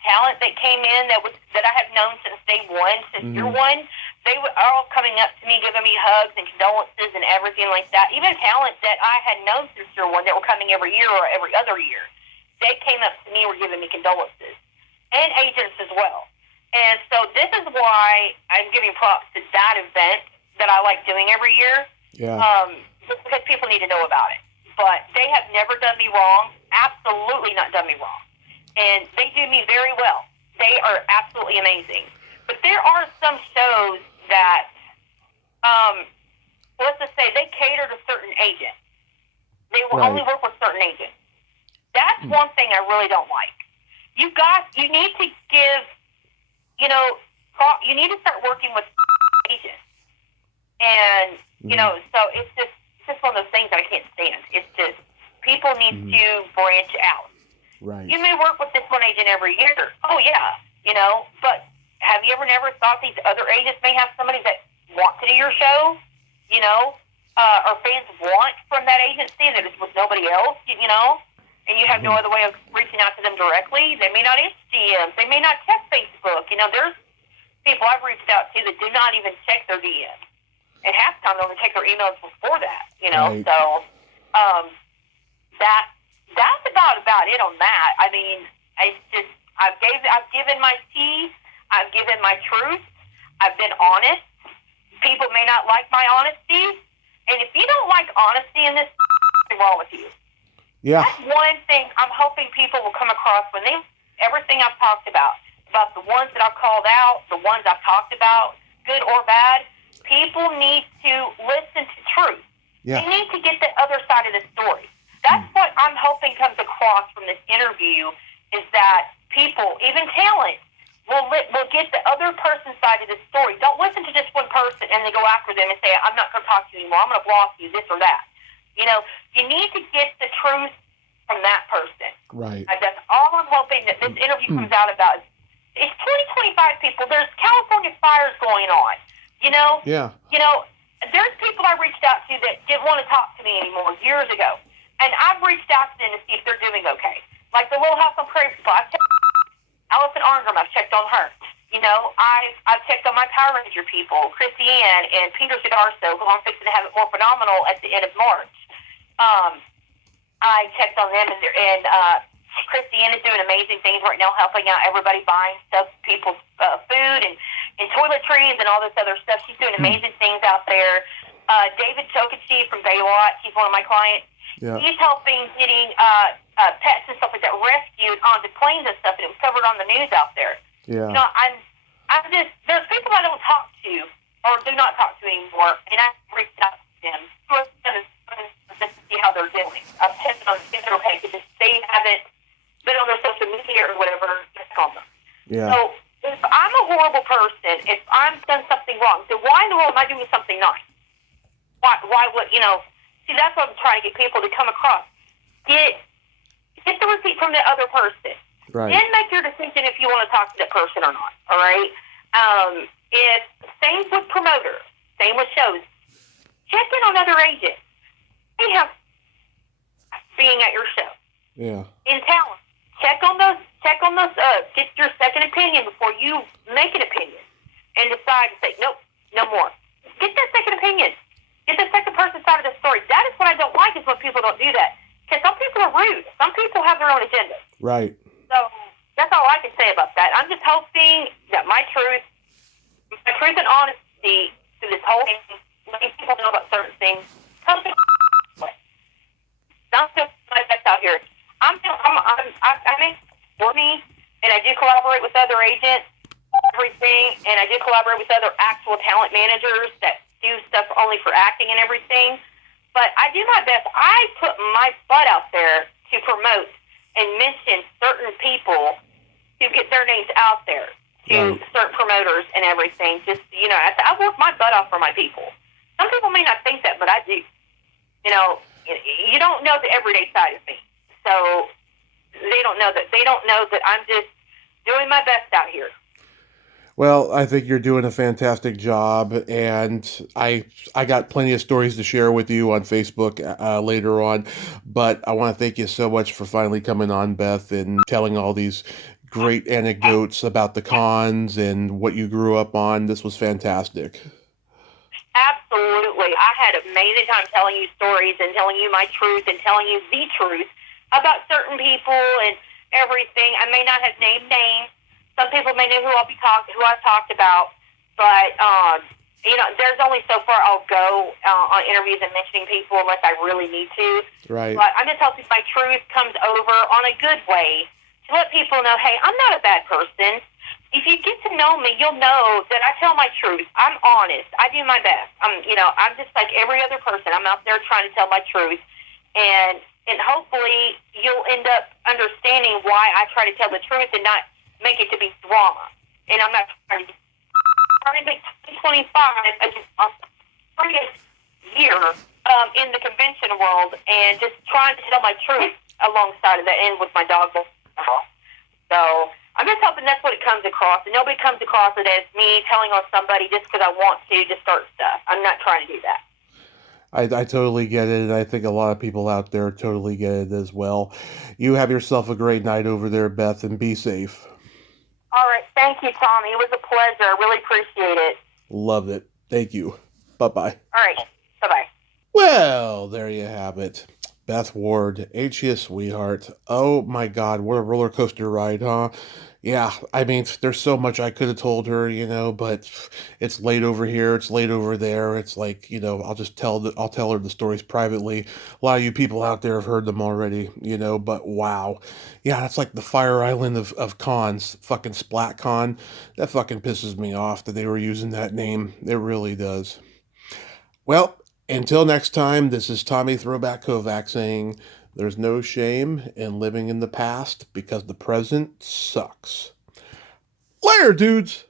talent that came in that I have known since day one, since year one, they were all coming up to me, giving me hugs and condolences and everything like that. Even talent that I had known since year one that were coming every year or every other year, they came up to me, were giving me condolences, and agents as well. And so this is why I'm giving props to that event that I like doing every year. Yeah. Just because people need to know about it. But they have never done me wrong. Absolutely not done me wrong. And they do me very well. They are absolutely amazing. But there are some shows that, let's just say, they cater to certain agents. They will only work with certain agents. That's one thing I really don't like. You need to give, you need to start working with agents. And, so it's just one of those things that I can't stand. It's just, people need to branch out. Right. You may work with this one agent every year. Oh, yeah, but have you never thought these other agents may have somebody that wants to do your show, or fans want from that agency that is with nobody else, and you have no other way of reaching out to them directly? They may not answer DMs. They may not check Facebook. There's people I've reached out to that do not even check their DMs. And half the time they only check their emails before that, Right. So that's about it on that. I mean, it's just I've given my tea. I've given my truth. I've been honest. People may not like my honesty. And if you don't like honesty in this, what's wrong with you? Yeah. That's one thing I'm hoping people will come across when everything I've talked about the ones that I've called out, the ones I've talked about, good or bad, people need to listen to truth. Yeah. They need to get the other side of the story. That's what I'm hoping comes across from this interview, is that people, even talent, will get the other person's side of the story. Don't listen to just one person and then go after them and say, I'm not going to talk to you anymore. I'm going to block you, this or that. You need to get the truth from that person. Right. That's all I'm hoping that this interview comes out about. It's 2025, people. There's California fires going on. Yeah. There's people I reached out to that didn't want to talk to me anymore years ago. And I've reached out to them to see if they're doing okay. Like the Little House on Prairie people, I've checked Allison Arngrim, I've checked on her. I've checked on my Power Ranger people, Chrissy Ann and Peter Sidarso, who I'm fixing to have it more phenomenal at the end of March. I checked on them, and Chrissy Ann is doing amazing things right now, helping out everybody, buying stuff, people's food and toiletries and all this other stuff. She's doing amazing things out there. David Chokachi from Baywatch, he's one of my clients. Yeah. He's helping getting pets and stuff like that rescued onto planes and stuff, and it was covered on the news out there. Yeah. I'm just, there's people I don't talk to or do not talk to anymore, and I reached out to them just to see how they're doing. I've checked on if they're okay, because they haven't been on their social media or whatever, just on them. Yeah. So if I'm a horrible person, if I've done something wrong, then why in the world am I doing something nice? Why would, see, that's what I'm trying to get people to come across. Get the receipt from the other person. Right. Then make your decision if you want to talk to that person or not, all right? If same with promoters, same with shows, check in on other agents. They have being at your show. Yeah. In talent. Check on those, get your second opinion before you make an opinion and decide to say, nope, no more. Get that second opinion. Get the second person's side of the story. That is what I don't like, is when people don't do that. Because some people are rude. Some people have their own agenda. Right. So that's all I can say about that. I'm just hoping that my truth and honesty through this whole thing, letting people know about certain things, something. I'm doing my best out here. I make for me, and I do collaborate with other agents, everything, and I do collaborate with other actual talent managers that do stuff only for acting and everything. But I do my best. I put my butt out there to promote and mention certain people to get their names out there to certain promoters and everything. Just, I work my butt off for my people. Some people may not think that, but I do. You don't know the everyday side of me. So they don't know that I'm just doing my best out here. Well, I think you're doing a fantastic job, and I got plenty of stories to share with you on Facebook later on, but I want to thank you so much for finally coming on, Beth, and telling all these great anecdotes about the cons and what you grew up on. This was fantastic. Absolutely. I had an amazing time telling you stories and telling you my truth and telling you the truth about certain people and everything. I may not have named names. Some people may know who I've talked about, but there's only so far I'll go on interviews and mentioning people unless I really need to. Right. But I'm just hoping my truth comes over on a good way to let people know, hey, I'm not a bad person. If you get to know me, you'll know that I tell my truth. I'm honest. I do my best. I'm just like every other person. I'm out there trying to tell my truth, and hopefully you'll end up understanding why I try to tell the truth and not make it to be drama. And I'm not trying to make 2025 a previous year in the convention world and just trying to tell my truth alongside of that and with my dog. So I'm just hoping that's what it comes across. And nobody comes across it as me telling on somebody just because I want to just start stuff. I'm not trying to do that. I totally get it, and I think a lot of people out there totally get it as well. You have yourself a great night over there, Beth, and be safe. All right. Thank you, Tommy. It was a pleasure. I really appreciate it. Loved it. Thank you. Bye-bye. All right. Bye-bye. Well, there you have it. Beth Ward, ain't she a sweetheart? Oh my God, what a roller coaster ride, huh? Yeah, I mean, there's so much I could have told her, but it's late over here, it's late over there. It's like, I'll tell her the stories privately. A lot of you people out there have heard them already, but wow. Yeah, that's like the Fire Island of cons, fucking Splat Con. That fucking pisses me off that they were using that name. It really does. Well, until next time, this is Tommy Throwback Kovac saying there's no shame in living in the past because the present sucks. Later, dudes!